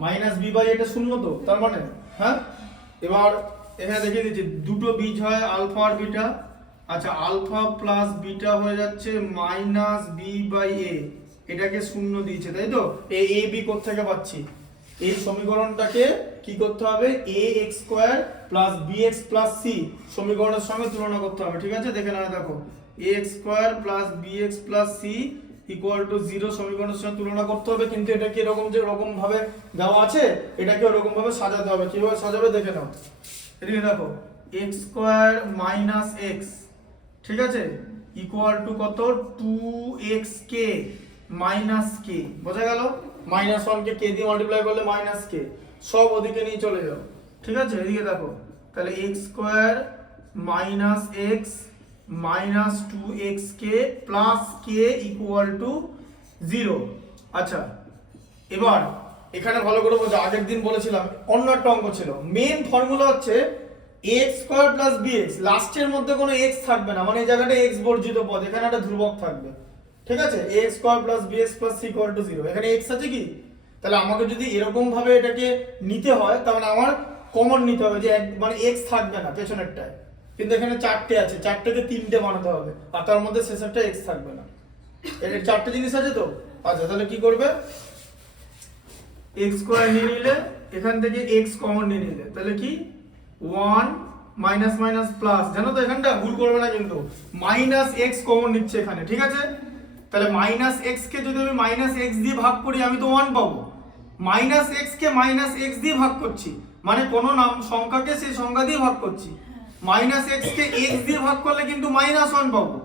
minus B by এটা শূন্য, তো তার মানে হ্যাঁ। এবার এখানে দেখিয়ে দিচ্ছি, দুটো বীজ হয় আলফা আর বিটা। আচ্ছা, আলফা প্লাস বিটা হয়ে যাচ্ছে মাইনাস বি বাই এ, এটাকে শূন্য দিয়েছে, তাই তো? এ বি কোত্থেকে পাচ্ছি, এই সমীকরণটাকে কি করতে হবে, A X square plus B X plus C সমীকরণের সঙ্গে তুলনা করতে হবে, ঠিক আছে? দেখে নাও, দেখো, A X square plus B X plus C equal to 0 সমীকরণের সঙ্গে তুলনা করতে হবে। কিন্তু এটা কি এরকম যে এরকম ভাবে দেওয়া আছে, এটাকে ওরকম ভাবে সাজাতে হবে। কিভাবে সাজাবে দেখে নাও, এদিকে দেখো, এক্স স্কোয়ার মাইনাস এক্স, ঠিক আছে, ইকুয়াল টু কত, 2xk মাইনাস কে, বোঝা গেল? মাইনাস 1 কে কে দিয়ে মাল্টিপ্লাই করলে মাইনাস কে, সব ওদিকে নিয়ে চলে যাও, ঠিক আছে? এদিকে দেখো, তাহলে x square minus x minus 2xk plus K equal to 0। আচ্ছা, এবার এখানে ভালো করে বোঝো, আগের দিন বলেছিলাম অন্য একটা অঙ্ক ছিল, মেন ফর্মুলা হচ্ছে x স্কয়ার প্লাস bx, লাস্টের মধ্যে কোনো x থাকবে না, মানে এই জায়গাটা x বর্জিত পদ, এখানে একটা ধ্রুবক থাকবে, ঠিক আছে? x square plus bx plus c equal to 0, এখানে x আছে কি? তাহলে আমাকে যদি এরকম ভাবে এটাকে নিতে হয়, তাহলে আমার কমন নিতে হবে, যে মানে x থাকবে না পেছনেরটায়, কিন্তু এখানে 4টে আছে, 4টেকে 3টে বানাতে হবে, আর তার মধ্যে শেষেরটা x থাকবে না। এর 4টে জিনিস আছে তো। আচ্ছা, তাহলে কি করবে, x স্কয়ার নিয়ে নিলে, এখান থেকে x কমন নিয়ে নিলে, তাহলে কি 1 মাইনাস মাইনাস প্লাস, জানো তো এখানটা ভুল করবে না কিন্তু, মাইনাস x কমন নিচ্ছে এখানে, ঠিক আছে? তাহলে মাইনাস x কে যদি আমি মাইনাস x দিয়ে ভাগ করি, আমি তো 1 পাবো। মাইনাস x কে মাইনাস x দিয়ে ভাগ করছি, মানে কোনো নাম সংখ্যাকে সেই সংখ্যা দিয়ে ভাগ করছি। মাইনাস x কে x দিয়ে ভাগ করলে কিন্তু মাইনাস 1 পাবো,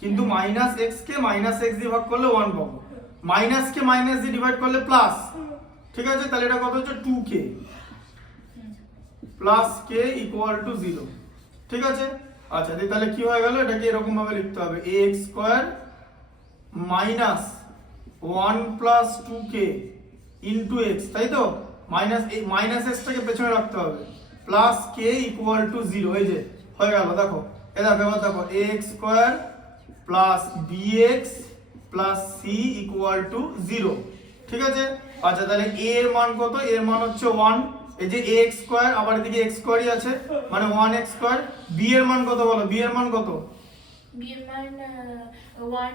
কিন্তু মাইনাস x কে মাইনাস x দিয়ে ভাগ করলে 1 পাবো। মাইনাস কে মাইনাস দিয়ে ডিভাইড করলে প্লাস, ঠিক আছে? তাহলে এটা কত হচ্ছে, 2k plus k equal to 0, ঠিক আছে? আচ্ছা, তাহলে কি হয়ে গেল, এটাকে এরকম ভাবে লিখতে হবে, ax square minus 1 plus 2k into x, তাই তো? মাইনাস এই মাইনাস x টাকে পেছনে রাখতে হবে, প্লাস k ইকুয়াল টু 0, এই যে হয়ে গেল। দেখো, দেখো, এবার দেখো, ax square plus bx plus c equal to 0, ঠিক আছে? আচ্ছা, তাহলে a এর মান কত, এর মান হচ্ছে 1, এই যে ax স্কয়ার, আবার এদিকে x স্কয়ারই আছে, মানে 1x স্কয়ার। b এর মান কত বলো, b এর মান কত, বি এর মান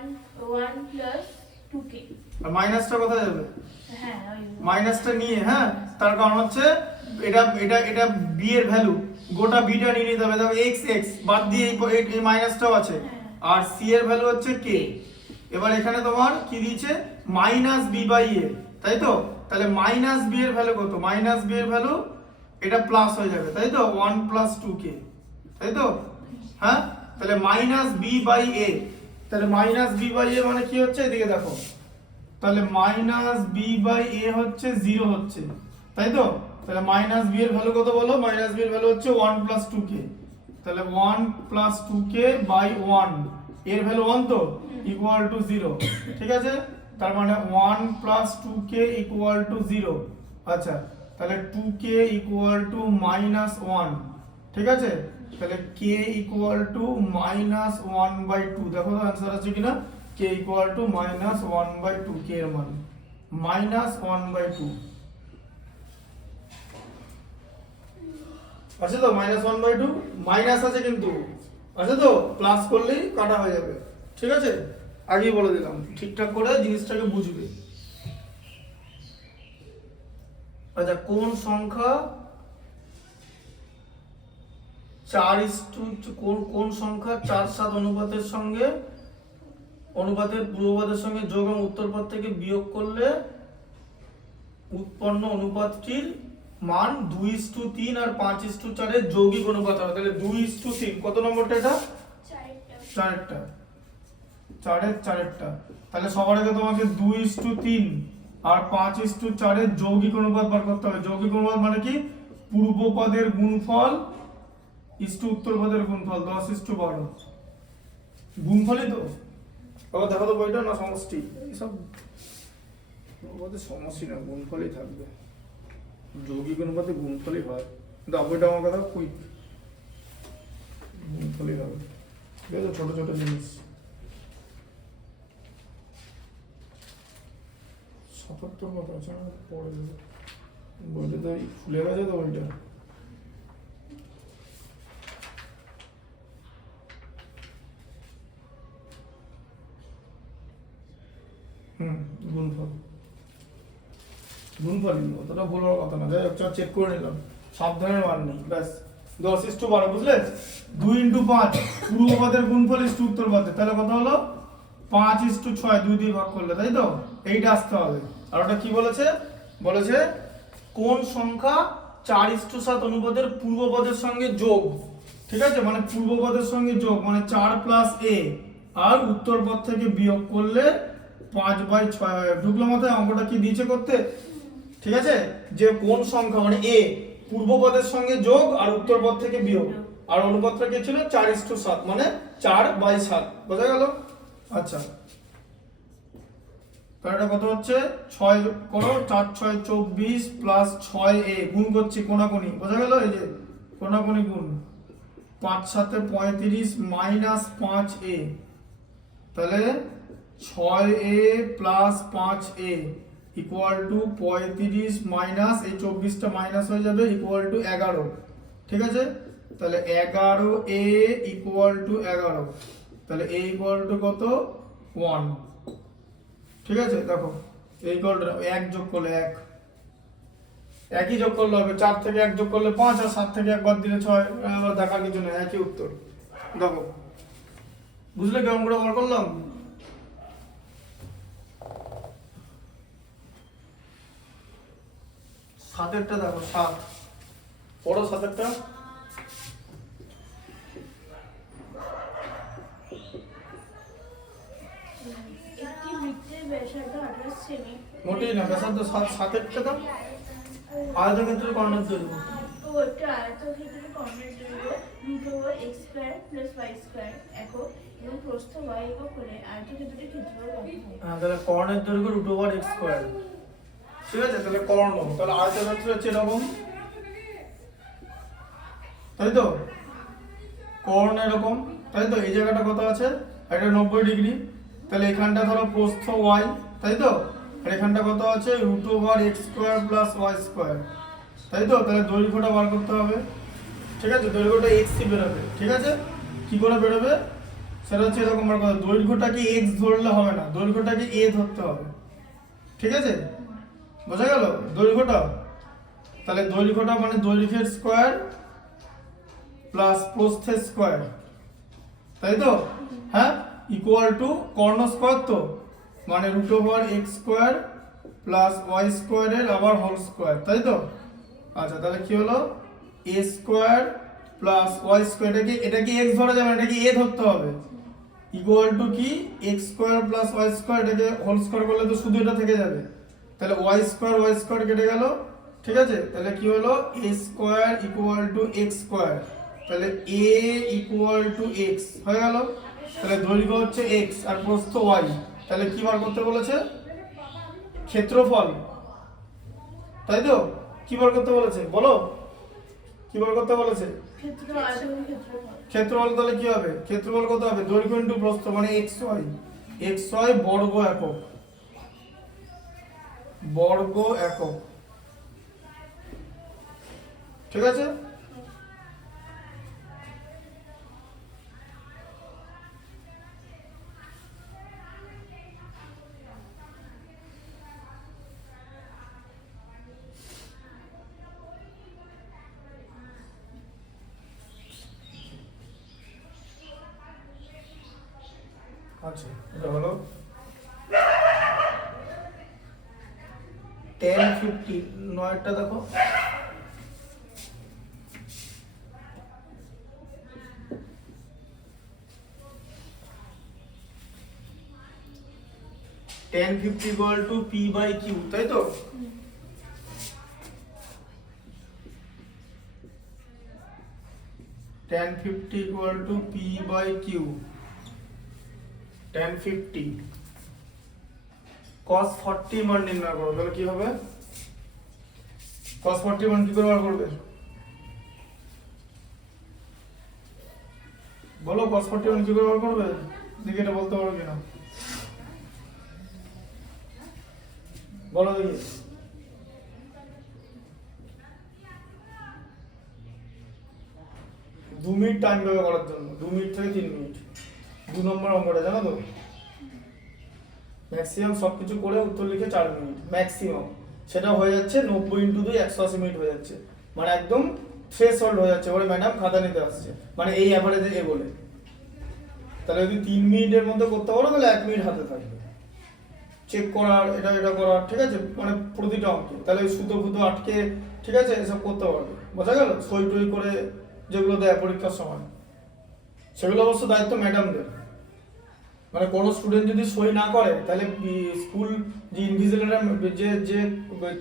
1 প্লাস 2k। আর মাইনাসটা কোথায় যাবে? হ্যাঁ ওই মাইনাসটা নিয়ে, হ্যাঁ, তার কারণ হচ্ছে এটা বি এর ভ্যালু, গোটা বিটা নিয়ে নিতে হবে। দেখো x x বাদ দিয়ে এই মাইনাসটাও আছে, আর সি এর ভ্যালু হচ্ছে k। এবার এখানে তোমার কি দিয়েছে মাইনাস বি বাই এ, তাই তো? তাহলে মাইনাস বি এর ভ্যালু কত? মাইনাস বি এর ভ্যালু এটা প্লাস হয়ে যাবে, তাই তো? 1 প্লাস 2k, তাই তো? হ্যাঁ, তাহলে মাইনাস বি বাই এ, তাহলে মাইনাস বি বাই এ মানে কি হচ্ছে এদিকে দেখো, তাহলে মাইনাস বি বাই এ হচ্ছে 0 হচ্ছে, তাই তো? তাহলে মাইনাস বি এর ভ্যালু কত বলো? মাইনাস বি এর ভ্যালু হচ্ছে 1 প্লাস 2k, তাহলে 1 প্লাস 2k বাই 1, এর ভ্যালু 1 তো, ইকুয়াল টু 0, ঠিক আছে? তার মানে 1 প্লাস 2k ইকুয়াল টু 0। আচ্ছা, তাহলে 2k ইকুয়াল টু মাইনাস 1, ঠিক আছে? তাহলে k equal to minus 1 by 2, দেখো আনসার আছে কিনা? k equal to minus 1 by 2, k এর মান মাইনাস 1 বাই 2 আছে তো? মাইনাস 1 বাই 2 মাইনাস আছে কিন্তু, আছে তো? প্লাস করলেই কাটা হয়ে যাবে, ঠিক আছে? আগেই বলে দিলাম, ঠিকঠাক করে জিনিসটাকে বুঝবে। আচ্ছা, কোন সংখ্যা কোন সংখ্যা 4:7 অনুপাতের পূর্বপদের সঙ্গে যোগ এবং উত্তরপদ থেকে বিয়োগ করলে উৎপন্ন অনুপাতটির মান 2:3 আর 5:4 এর যৌগিক অনুপাত হবে? তাহলে 2:3 কত নম্বরটা? এটা 4টা, 4টা। তাহলে সবার আগে তোমাকে 2:3 আর 5:4 এর যৌগিক অনুপাত বার করতে হবে। যৌগিক অনুপাত মানে কি? পূর্বপদের গুণফল ইস্টু উত্তরপদের গুণফল, 10:12 গুণফলই তো। বাবা দেখো তো বইটা, না সমষ্টি? এইসব ওদের সমষ্টি না, গুণফলই থাকবে। যৌগিক অনুপাতে গুণফলই হয়, কিন্তু বইটা আমার কথা কুইক, গুণফলই হবে, ঠিক আছে? ছোট ছোট জিনিস। 77 কত আছে পড়ে যাবে, বইটা তো খুলে গেছে তো বইটা। গুণফলই অতটা বলার কথা না, যাই হোক চেক করে নিলাম, সাবধানের মান নেই, ব্যাস। 10:12 বুঝলে? 2 × 5 পূর্বপদের গুণফল ইস্টু উত্তরপদের, তাহলে কত হলো? 5:6, 2 দিয়ে ভাগ করলে, তাই তো? এইটা আসতে হবে। আর ওটা কি বলেছে? বলেছে কোন সংখ্যা 4:7 অনুপাতের পূর্বপদের সঙ্গে যোগ, ঠিক আছে? মানে পূর্বপদের সঙ্গে যোগ মানে 4 প্লাস a, আর উত্তরপদ থেকে বিয়োগ করলে 5/6 হয়। ঢুকলো মাথায়? অঙ্কটা কি দিয়েছে করতে, ঠিক আছে? যে কোন সংখ্যা মানে a পূর্বপদের সঙ্গে যোগ আর উত্তরপদ থেকে বিয়োগ, আর অনুপাতটা কি ছিল? 4:7, মানে 4/7, বোঝা গেল? আচ্ছা, তাহলে এটা কত হচ্ছে? 6 যোগ করো, 4 6 24 প্লাস 6a গুণ করছি কোনাকুনি, বোঝা গেল? এই যে কোনাকুনি গুণ, 5 7 35 মাইনাস 5a, তাহলে 6a plus 5a equal to 35 minus এই 24টা মাইনাস হয়ে যাবে ইকুয়াল টু 11, ঠিক আছে? তাহলে 11a ইকুয়াল টু 11, তাহলে a ইকুয়াল টু কত? 1, ঠিক আছে? দেখো এই ইকুয়াল টু 1 যোগ করলে 1, একই যোগ করলে হবে, 4 থেকে 1 যোগ করলে 5, আর 7 থেকে 1 বাদ দিলে 6, আবার দেখার কিছু নেই, একই উত্তর। দেখো বুঝলে কেমন করে বার করলাম? সাতেরটা দেখো, 7 পড়ো, 7এরটা একটি বৃত্তের ব্যাসার্ধ 28 সেমি। মোটেই না, ব্যাসার্ধ 7এরটা দাও। আয়তক্ষেত্রের কর্ণের দৈর্ঘ্য, তো একটা আয়তক্ষেত্রের কর্ণের দৈর্ঘ্য √x² + y² একক এবং প্রস্থ y একক হলে আয়তক্ষেত্রটির ক্ষেত্রফল কত হয়? হ্যাঁ, তাহলে কর্ণের দৈর্ঘ্য √x², ঠিক আছে? তাহলে কর্ণ, তাহলে আয়তক্ষেত্র হচ্ছে এরকম, তাই তো? কর্ণ এরকম, তাই তো? এই জায়গাটা কত আছে? এটা 90 ডিগ্রি, তাহলে এখানটা ধরো প্রস্থ y, তাই তো? আর এখানটা কত আছে? √x² + y², তাই তো? তাহলে দৈর্ঘ্যটা বার করতে হবে, ঠিক আছে? দৈর্ঘ্যটা x বেরোবে, ঠিক আছে? কি করে বেরোবে সেটা হচ্ছে এরকম আমার কথা, দৈর্ঘ্যটাকে x ধরলে হবে না, দৈর্ঘ্যটাকে a ধরতে হবে, ঠিক আছে? বোঝা গেল দৈর্ঘ্যটা? তাহলে দৈর্ঘ্যটা মানে দৈর্ঘ্যের স্কয়ার প্লাস প্রস্থের স্কয়ার, তাই তো? হ্যাঁ, ইকুয়াল টু কর্ণ স্কয়ার, তো মানে √x স্কয়ার প্লাস y স্কয়ারের আবার হোল স্কয়ার, তাই তো? আচ্ছা, তাহলে কি হলো, a square plus y square, এটাকে x ধরা যাবে না, এটাকে a ধরতে হবে, ইকুয়াল টু কি x square plus y square, এটাকে হোল স্কয়ার করলে তো শুধু এটা থেকে যাবে, তাহলে y স্কয়ার কেটে গেল, ঠিক আছে? তাহলে কি হলো, a square equal two x square, তাহলে a ইকুয়াল টু x হয়ে গেল। তাহলে দৈর্ঘ্য হচ্ছে x আর প্রস্থ y, তাহলে কি বার করতে বলেছে? ক্ষেত্রফল, তাই তো? কি বার করতে বলেছে বলো, কি বার করতে বলেছে? ক্ষেত্রফল। তাহলে কি হবে, ক্ষেত্রফল কত হবে? দৈর্ঘ্য ইনটু প্রস্থ মানে xy বর্গ একক, বর্গ একক, ঠিক আছে? আচ্ছা, এটা হলো 1050, নয়টা দেখো, tan 50 equal to p by q, তাই তো? tan 50 equal to p by q, tan 50 cos 40 মান নির্ণয় করো, তাহলে কি হবে? cos 40 মান কি করে বার করবে বলো, cos 40 মান কি করে বার করবে? দেখি এটা বলতে পারো কিনা, বলো দেখি। 2 মিনিট টাইম পাবে করার জন্য, 2 মিনিট থেকে 3 মিনিট, 2 নম্বর অঙ্কটা জানো তো? ম্যাক্সিমাম সবকিছু করে উত্তর লিখে 4 মিনিট ম্যাক্সিমাম, সেটা হয়ে যাচ্ছে 90 ইন্টু 2 180 মিনিট হয়ে যাচ্ছে, মানে একদম থ্রেশহোল্ড হয়ে যাচ্ছে, ওরে ম্যাডাম খাতা নিতে আসছে, মানে এই অ্যাভারেজে এ বলে। তাহলে যদি 3 মিনিটের মধ্যে করতে পারো তাহলে 1 মিনিট হাতে থাকবে, চেক করার এটা করার, ঠিক আছে? মানে প্রতিটা অঙ্কে, তাহলে সুতো ফুতো আটকে, ঠিক আছে, এসব করতে পারবে, বোঝা গেল? সই টই করে যেগুলো দেয় পরীক্ষার সময়, সেগুলো অবশ্য দায়িত্ব ম্যাডামদের, মানে কোনো স্টুডেন্ট যদি সই না করে তাহলে স্কুল যে ইনভিজিলেটর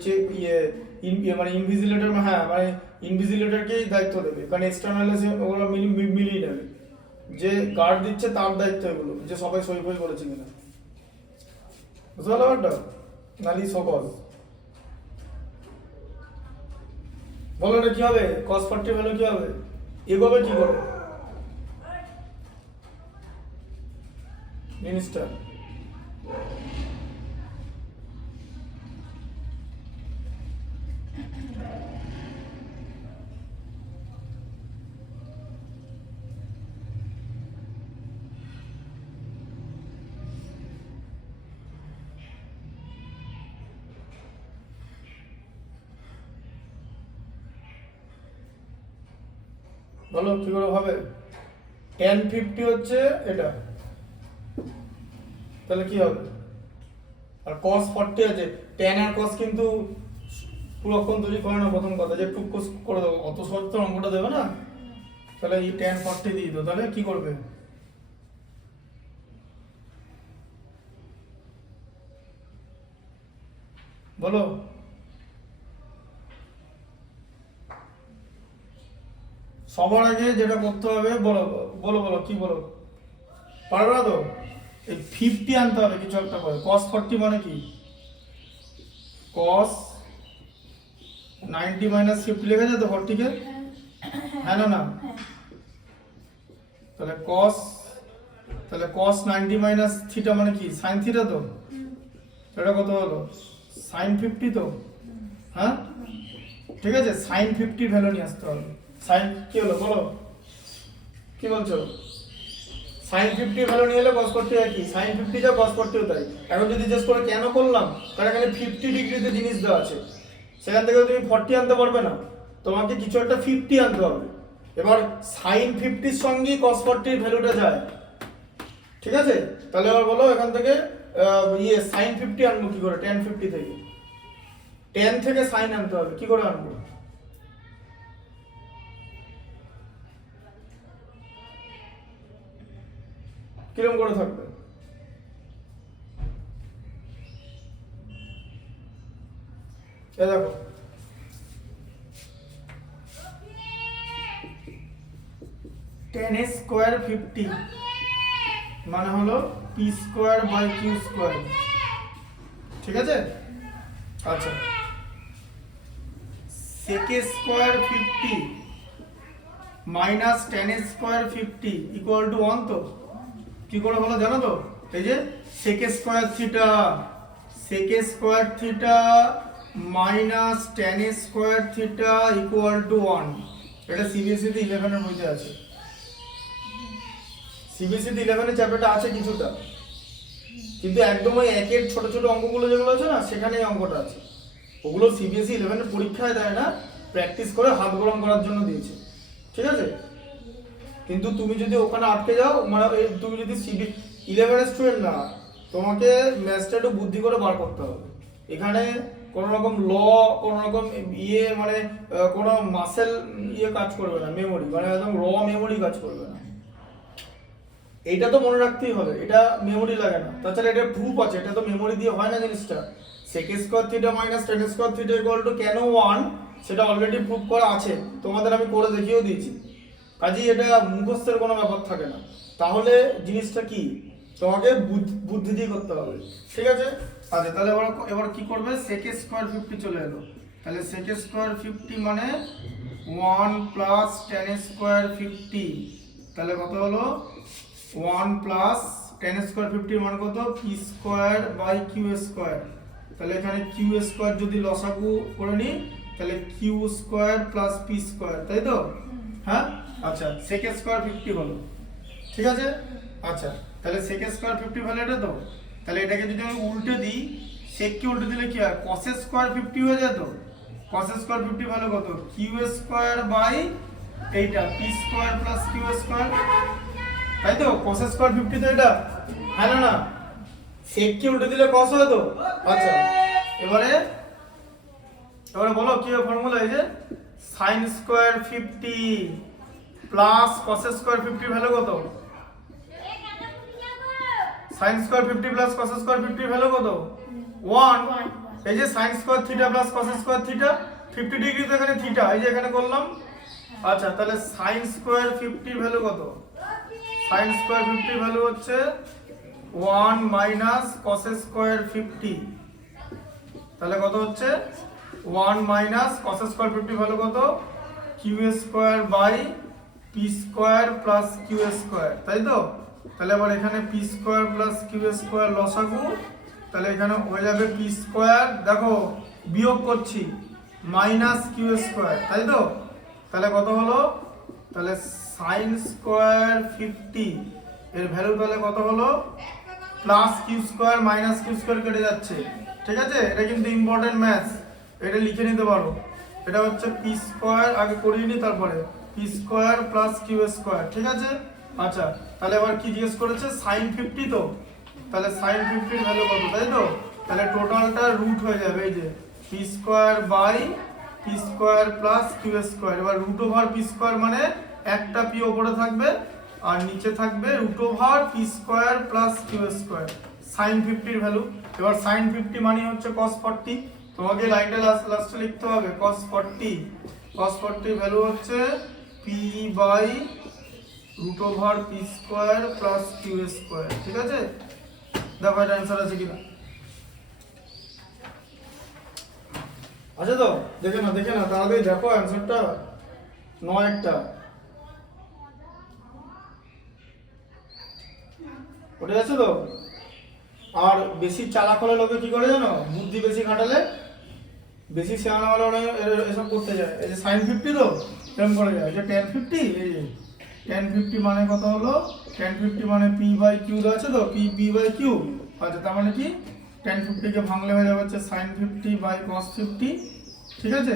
যে ইয়ে মানে ইনভিজিলেটর, হ্যাঁ মানে ইনভিজিলেটরকেই দায়িত্ব দেবে, কারণ এক্সটার্নাল এসে ওগুলো মিলিয়ে নেবে, যে গার্ড দিচ্ছে তার দায়িত্ব এগুলো, যে সবাই সই ফই করেছে কিনা, বুঝতে পারলো ব্যাপারটা? নালি সকল বলো, এটা কি হবে? cos 40 ভ্যালু কি হবে? এগোবে কি করে জিনিসটা? বলো কি করে হবে? tan 50 হচ্ছে এটা, তাহলে কি হবে? আর cos 40 আছে, tan আর cos কিন্তু পুরোক্ষণ তৈরি করে না, প্রথম কথা যে টুক করে দেবো, অত সহজ তো অঙ্কটা দেবে না, তাহলে এই tan 40 দিয়ে দাও, তাহলে কি করবে? বলো, সবার আগে যেটা করতে হবে, বলো বলো বলো কি বলো, পারবে না তো? এই 50 আনতে হবে কিছু একটা করে, cos 40 মানে কি? cos 90 মাইনাস 50 লেখা যায় তো 40 কে, হ্যাঁ না না? তাহলে cos 90 মাইনাস থিটা মানে কি? sin থিটা, তো এটা কত হলো? sin 50 তো, হ্যাঁ ঠিক আছে, sin 50 ভ্যালু নিয়ে আসতে হবে। sin কি হলো বলো, কি বলছো? sin 50 ভ্যালু নিয়ে এলে cos 40 একই, sin 50 যা cos 40 তাই। এখন যদি জিজ্ঞেস করে কেন করলাম, কারণ এখানে 50 ডিগ্রিতে জিনিস দেওয়া আছে, সেখান থেকে তুমি 40 আনতে পারবে না, তোমাকে কিছু একটা 50 আনতে হবে। এবার sin 50 এর সঙ্গে cos 40 এর ভ্যালুটা যায়, ঠিক আছে? তাহলে এবার বলো এখান থেকে sin 50 আনবো কি করে? tan 50 থেকে, tan থেকে sin আনতে হবে, কি করে আনবো? কিরকম করে থাকবে? এ দেখো tan স্কয়ার 50 মানে হলো p square by q square, ঠিক আছে? আচ্ছা, sec square 50 minus tan square 50 equal to 1। তো কি করে হলো জানো তো? এই যে sec square theta, sec square theta minus tan square theta equal to 1। এটা সিবিএসই তে 11 এর মধ্যে আছে, সিবিএসই তে 11 এর চ্যাপ্টারটা আছে কিছুটা, কিন্তু একদম ওই একের ছোট ছোট অঙ্কগুলো যেগুলো আছে না, সেখানে এই অঙ্কটা আছে। ওগুলো সিবিএসই 11 এর পরীক্ষায় দেয় না, প্র্যাকটিস করে হাত গরম করার জন্য দিয়েছে, ঠিক আছে? কিন্তু তুমি যদি ওখানে আটকে যাও, মানে তুমি যদি সিবি 11 এর স্টুডেন্ট না, তোমাকে ম্যাথসটা একটু বুদ্ধি করে বার করতে হবে। এখানে কোন রকম ল, কোন রকম মানে কোন মাসেল কাজ করবে না, মেমোরি মানে একদম র মেমোরি কাজ করবে না। এইটা তো মনে রাখতেই হবে, এটা মেমোরি লাগে না। তাছাড়া এটা প্রুফ আছে, এটা তো মেমোরি দিয়ে হয় না জিনিসটা। sec square theta minus tan square theta equal two কেন 1, সেটা অলরেডি প্রুফ করা আছে, তোমাদের আমি করে দেখিয়েও দিয়েছি। কাজেই এটা মুখস্থের কোনো ব্যাপার থাকে না। তাহলে জিনিসটা কি, তোমাকে বুদ্ধি দিয়ে করতে হবে, ঠিক আছে? আচ্ছা, তাহলে এবার কি করবে? sec স্কয়ার 50 চলে এলো, তাহলে sec স্কয়ার 50 মানে 1 প্লাস tan স্কয়ার 50, তাহলে কত হলো? 1 প্লাস tan স্কয়ার 50 মান কত? p square by q square. তাহলে এখানে q স্কয়ার যদি লসাগু করে নি, তাহলে q square plus p square, তাই তো? হ্যাঁ, আচ্ছা, sec স্কয়ার 50 হলো, ঠিক আছে? আচ্ছা, তাহলে sec স্কয়ার 50 ভ্যালু এটা তো, তাহলে এটাকে যদি আমি উল্টে দিই, sec কে উল্টে দিলে কি হয়? cos স্কয়ার 50 হয়ে যায়। তো cos স্কয়ার 50 ভ্যালু কত? q স্কয়ার বাই এইটা p square plus q square, তাই তো? cos স্কয়ার 50 তো এটা, হ্যাঁ না? sec কে উল্টে দিলে cos হয় তো। আচ্ছা, এবারে বলো কি ফর্মুলা? এই যে sin square 50 plus cos square 50 value কত? sin square 50 plus cos square 50 value কত? 1। এই যে sin square theta plus cos square theta, 50 degree তো এখানে থিটা, এই যে এখানে করলাম। আচ্ছা, তাহলে sin স্কয়ার 50 ভ্যালু কত? sin স্কয়ার 50 ভ্যালু হচ্ছে 1 মাইনাস cos স্কয়ার 50, তাহলে কত হচ্ছে? 1 মাইনাস cos স্কয়ার 50 ভ্যালু কত? q square by p square plus q square, তাই তো? তাহলে আবার এখানে p square plus q square লসাগু, তাহলে এখানে হয়ে যাবে p স্কয়ার, দেখো বিয়োগ করছি, মাইনাস q স্কয়ার, তাই তো? তাহলে কত হলো? তাহলে sin স্কয়ার 50 এর ভ্যালু তাহলে কত হলো? Plus q square minus q square কেটে যাচ্ছে, ঠিক আছে? এটা কিন্তু ইম্পর্টেন্ট ম্যাথস, এটা লিখে নিতে পারো। এটা হচ্ছে p স্কয়ার, আগে করিয়ে নি, তারপরে p square plus q square, ঠিক আছে? আচ্ছা, তাহলে এবার কি জিজ্ঞেস করেছে? sin 50 তো, তাহলে sin 50 এর ভ্যালু কত, তাই তো? তাহলে টোটালটা রুট হয়ে যাবে, এই যে p square by p square plus q square. এবার রুট ওভার p স্কয়ার মানে একটা p উপরে থাকবে আর নিচে থাকবে root over p square plus q square, sin 50 এর ভ্যালু। এবার sin 50 মানে হচ্ছে cos 40, তোমাকে লাইনটা লাস্টে লিখতে হবে cos 40, cos 40 ভ্যালু হচ্ছে p by root over p square plus q square, ঠিক আছে? দেখো এটা অ্যানসার আছে কিনা, আছে তো? দেখে না তাড়াতাড়ি দেখো অ্যানসারটা, 9 একটা ওটা আছে তো। আর বেশি চালাক হলে লোকে কি করে জানো? বুদ্ধি বেশি খাটালে, বেশি শেয়ানা হলে এসব করতে যায়। এই যে sin 50 তো এরকম করে যায়, এই যে tan 50, এই যে tan 50 মানে কত হলো, tan 50 মানে p/q দেওয়া আছে তো, p/q। আচ্ছা তার মানে কি tan 50 কে ভাঙলে হয়ে যাবে হচ্ছে sin 50/cos 50, ঠিক আছে,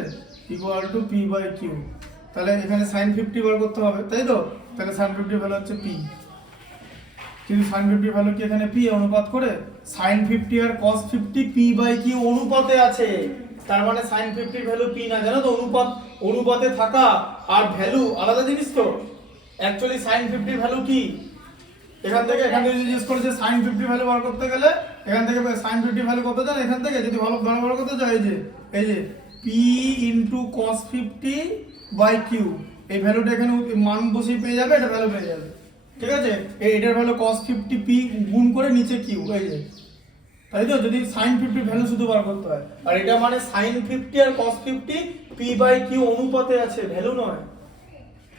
ইকুয়াল টু p/q। তাহলে এখানে sin 50 বার করতে হবে, তাই তো? তাহলে sin 50 ভ্যালু হচ্ছে p, কিন্তু sin 50 ভ্যালু কি এখানে p অনুপাত করে, sin 50 আর cos 50 p/q অনুপাতে আছে, তার মানে sin 50 ভ্যালু p না, জানো তো? অনুপাতে থাকা আর ভ্যালু আলাদা জিনিস তো। অ্যাকচুয়ালি sin 50 ভ্যালু কি, এখান থেকে জিজ্ঞেস করেছে sin 50 ভ্যালু বার করতে গেলে এখান থেকে sin 50 ভ্যালু কত জানো, এখান থেকে যদি ভালো বার করতে চাও এই যে p cos 50/q, এই ভ্যালুটা এখানে মান বসিয়ে পেয়ে যাবে, এটা ভ্যালু পেয়ে যাবে, ঠিক আছে। এটার ভ্যালু cos 50 p গুণ করে নিচে q, এই যে, তাই তো? যদি sin 50 ভ্যালু শুধু বার করতে হয়, আর এটা মানে sin 50 আর cos 50 p/q অনুপাতে আছে, ভ্যালু নয়।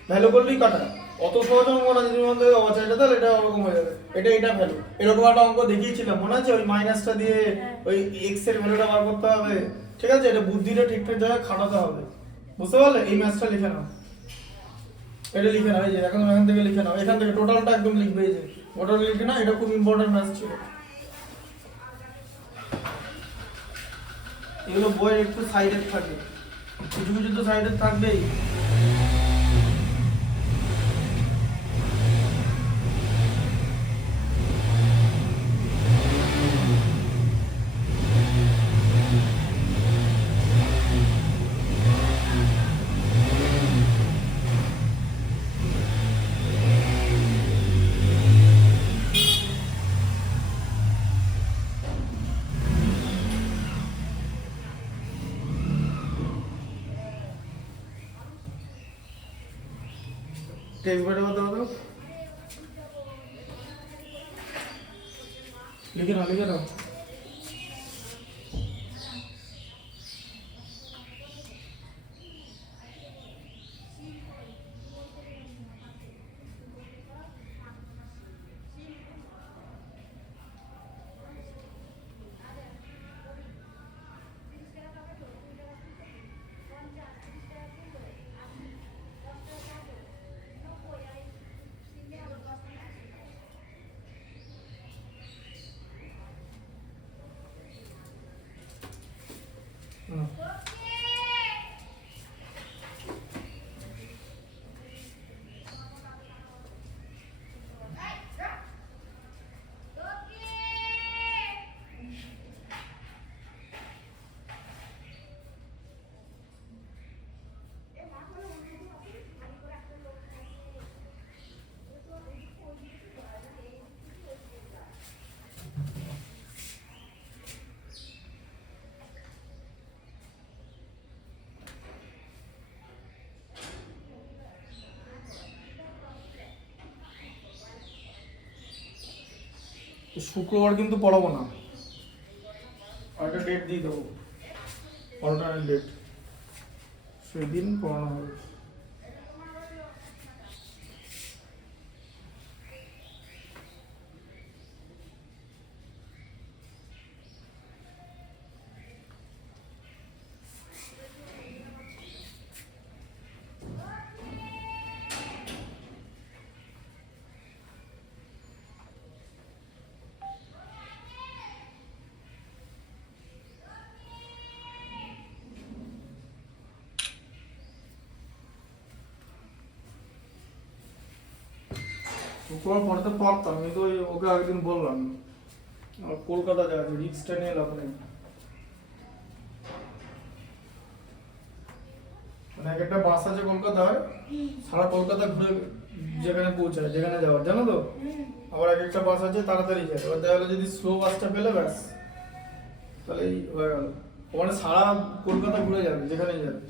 ভ্যালু করলেই কাটা, অত সহজ অঙ্ক না। যদি মনে হয় অবস্থা এটা, তাহলে এটা ওরকম হয়ে যাবে, এটা ভ্যালু। এরকম একটা অঙ্ক দেখিয়েছিলাম মনে আছে, ওই মাইনাসটা দিয়ে ওই x এর ভ্যালুটা বার করতে হবে, ঠিক আছে। এটা বুদ্ধিটা ঠিকঠাক জায়গায় খাটাতে হবে, বুঝতে পারলে? এই ম্যাথটা লিখে নাও, এটা লিখে নাও, এই যে এখন এখান থেকে লিখে নাও, এখান থেকে টোটালটা একদম লিখবে, এই যে ওটা লিখে না, এটা খুব ইম্পর্টেন্ট ম্যাথ ছিল। এগুলো বইয়ের একটু সাইডে থাকে, কিছু কিছু তো সাইডে থাকবেই। টেক্সট বইটা কত হতো, লিখে নাও। শুক্রবার কিন্তু পড়াবো না, একটা ডেট দিয়ে দেবো, অল্টারনেট ডেট, সেদিন পড়ানো হবে। শুক্রবার পড়তে পারতাম, কিন্তু ওকে একদিন বললাম কলকাতা যাচ্ছে, রিক্সটা নিয়ে লাভ নেই। মানে একটা বাস আছে কলকাতায়, সারা কলকাতা ঘুরে যেখানে পৌঁছায়, যেখানে যাওয়ার, জানো তো? আবার একটা বাস আছে তাড়াতাড়ি যায়, এবার দেখা গেলো যদি স্লো বাসটা পেলে ব্যাস তাহলেই হয়ে গেল, ওখানে সারা কলকাতা ঘুরে যাবে যেখানেই যাবে।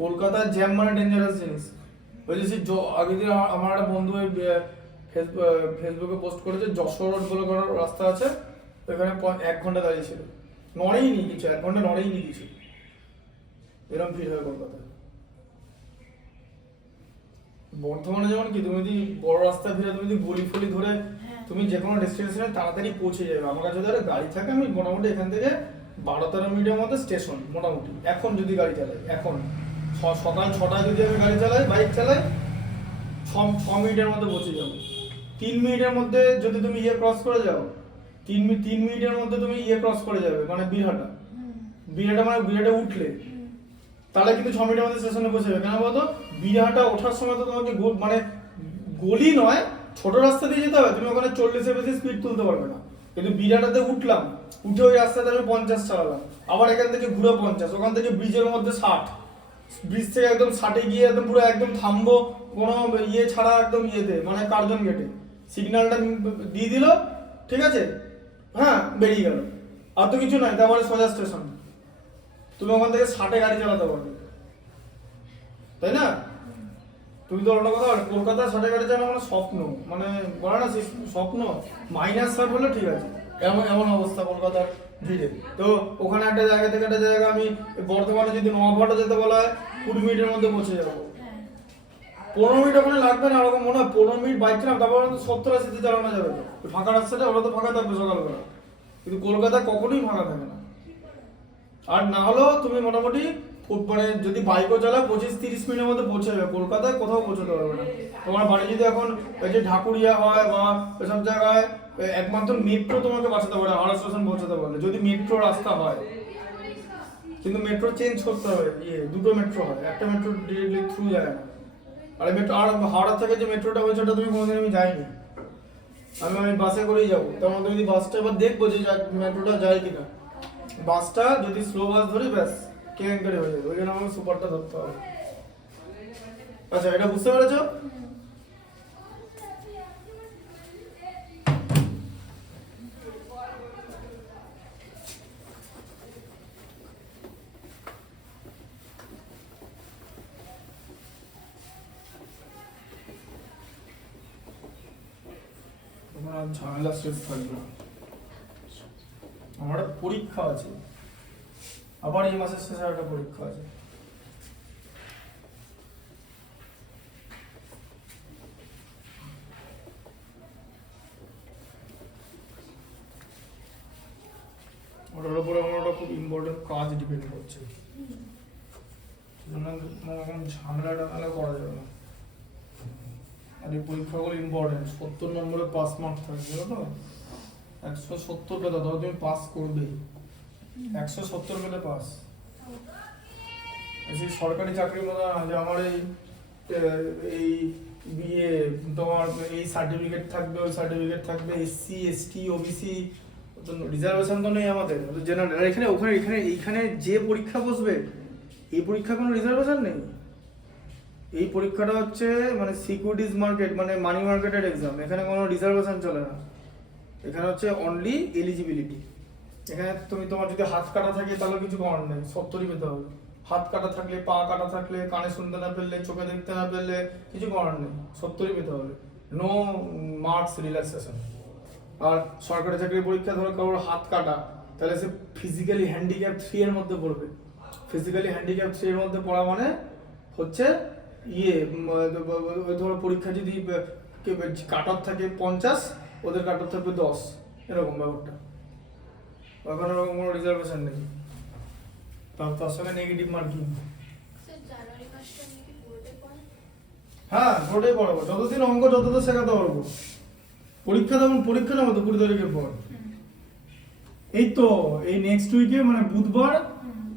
কলকাতার জ্যাম মানে ডেঞ্জারাস জিনিস। ওই যে আগের দিন আমার একটা বন্ধু ফেসবুকে পোস্ট করেছে, যশোর রোড বলে কোনো রাস্তা আছে, ওইখানে 1 ঘন্টা দাঁড়িয়ে ছিল, নড়েই নি কিছু, 1 ঘন্টা নড়েই নি কিছু, এরকম ভিড় হয় কলকাতায়। বর্ধমানে যেমন কি, তুমি যদি বড় রাস্তা ভিড়ে তুমি যদি গলি ফলি ধরে তুমি যে কোনো ডেস্টিনেশনে তাড়াতাড়ি পৌঁছে যাবে। আমার কাছে যদি গাড়ি থাকে, আমি মোটামুটি এখান থেকে 12-13 মিনিটের মধ্যে স্টেশন মোটামুটি, এখন যদি গাড়ি চালাই এখন। সকাল 6টায় যদি আমি গাড়ি চালাই, বাইক চালাই, 6 মিনিটের মধ্যে পৌঁছে যাবো। 3 মিনিটের মধ্যে যদি তুমি ক্রস করে যাও, 3 মিনিটের মধ্যে তুমি ক্রস করে যাবে, মানে বীরহাটা মানে বীরহাটা উঠলে, তাহলে কিন্তু 6 মিনিটের মধ্যে স্টেশনে পৌঁছে যাবে। কেন বলতো, বীরহাটা ওঠার সময় তো তোমাকে মানে গলি নয়, ছোট রাস্তা দিয়ে যেতে হবে, তুমি ওখানে 40-এর বেশি স্পিড তুলতে পারবে না। কিন্তু বীরহাটাতে উঠলাম, উঠে ওই রাস্তাতে আমি 50 চালালাম, আবার এখান থেকে ঘুরে 50, ওখান থেকে ব্রিজের মধ্যে 60, ব্রিজ থেকে একদম 60-এ গিয়ে একদম পুরো একদম থামবো কোনো ছাড়া, একদম মানে কার্জন গেটে সিগন্যালটা দিয়ে দিল, ঠিক আছে, হ্যাঁ বেরিয়ে গেল, আর তো কিছু নাই, তারপরে সোজা স্টেশন, তুমি ওখান থেকে 60-এ গাড়ি চালাতে পারবে, তাই না? তুমি তো অন্য কথা বলে কলকাতা 60-এ গাড়ি চালানো মানে স্বপ্ন, মানে বলে না স্বপ্ন, -60 হলে ঠিক আছে, এমন অবস্থা কলকাতার ভিড়ে। তো ওখানে একটা জায়গা থেকে একটা জায়গা, আমি বর্ধমানে যদি নোয়াভাটা যেতে বলা হয় 20 মিনিটের মধ্যে পৌঁছে যাবো। 15 মিনিট ওখানে লাগবে না, ওরকম মনে হয় 15 মিনিট বাইক চালাম, তারপর 70-80-তে চালানো যাবে। তো ফাঁকা রাস্তাটা ওরা তো ফাঁকা থাকবে সকালবেলা, কিন্তু কলকাতা কখনোই ফাঁকা থাকে না। আর না হলেও তুমি মোটামুটি মানে যদি বাইকও চালাও 25-30 মিনিটের মধ্যে পৌঁছে যাবে, কলকাতায় কোথাও পৌঁছতে পারবে না। তোমার বাড়ি যদি এখন ওই যে ঢাকুরিয়া হয় বা এসব জায়গায়, একমাত্র মেট্রো তোমাকে বাঁচাতে পারে, হাওড়া স্টেশন পৌঁছাতে পারলে, যদি মেট্রো রাস্তা হয়। কিন্তু মেট্রো চেঞ্জ করতে হবে, দুটো মেট্রো হয়, একটা মেট্রো ডিরেক্টলি থ্রু যায় না। আর মেট্রো, আর হাওড়া থেকে যে মেট্রোটা হয়েছে ওটা তুমি কোনোদিন আমি যাইনি, আমি বাসে করেই যাবো। তার মধ্যে যদি বাসটা এবার দেখবো যে মেট্রোটা যায় কিনা, বাসটা যদি স্লো বাস ধরি ব্যাস কেলেঙ্কারি হয়ে যাবে, ওই জন্য আমাকে সুপারটা ধরতে হবে। আচ্ছা, এটা বুঝতে পেরেছো? তোমার ঝামেলা শেষ থাকবে না। আমার একটা পরীক্ষা আছে, আবার এই মাসের শেষে একটা পরীক্ষা আছে। ওটার উপরে আমার একটা খুব ইম্পর্টেন্ট কাজ ডিপেন্ড করছে, এখন ঝামেলা করা যাবে না। আর এই পরীক্ষাগুলো ইম্পর্টেন্ট, 70 নম্বরে পাস মার্ক থাকে, জানো তো? 170 পেলে ধরো তুমি পাস করবে, 170 পেলে পাস। সেই সরকারি চাকরির মতো না যে আমার এই বিয়ে তোমার এই সার্টিফিকেট থাকবে, ওই সার্টিফিকেট থাকবে, SC ST OBC, রিজার্ভেশন তো নেই আমাদের, জেনারেল। আর এখানে ওখানে এইখানে যে পরীক্ষা বসবে, এই পরীক্ষা কোনো রিজার্ভেশন নেই। এই পরীক্ষাটা হচ্ছে মানে সিকিউরিটিজ মার্কেট, মানে মানি মার্কেটের এক্সাম, এখানে কোনো রিজার্ভেশন চলে না। এখানে হচ্ছে অনলি এলিজিবিলিটি। এখানে তুমি তোমার যদি হাত কাটা থাকে তাহলে কিছু করার নেই, 70ই পেতে হবে। হাত কাটা থাকলে, পা কাটা থাকলে, কানে শুনতে না পেলে, চোখে দেখতে না পেলে কিছু করার নেই, 70ই পেতে হবে, নো মার্কস রিল্যাক্সেশন। আর সরকারি চাকরির পরীক্ষা ধরো কারোর হাত কাটা, তাহলে সে ফিজিক্যালি হ্যান্ডিক্যাপ 3 এর মধ্যে পড়বে। ফিজিক্যালি হ্যান্ডিক্যাপ 3 এর মধ্যে পড়া মানে হচ্ছে ধরো পরীক্ষা যদি কাট অফ থাকে 50, ওদের কাট অফ থাকবে 10, এরকম ব্যাপারটা। এখন এরকম কোনো রিজার্ভেশন নেই, তার সঙ্গে নেগেটিভ মার্কিং। হ্যাঁ, বোর্ডেই পড়াবো, যতদিন অঙ্ক যতদিন শেখাতে পারবো। পরীক্ষা তেমন পরীক্ষা নেবো তো 20 তারিখের পর। এই তো এই নেক্সট উইকে মানে বুধবার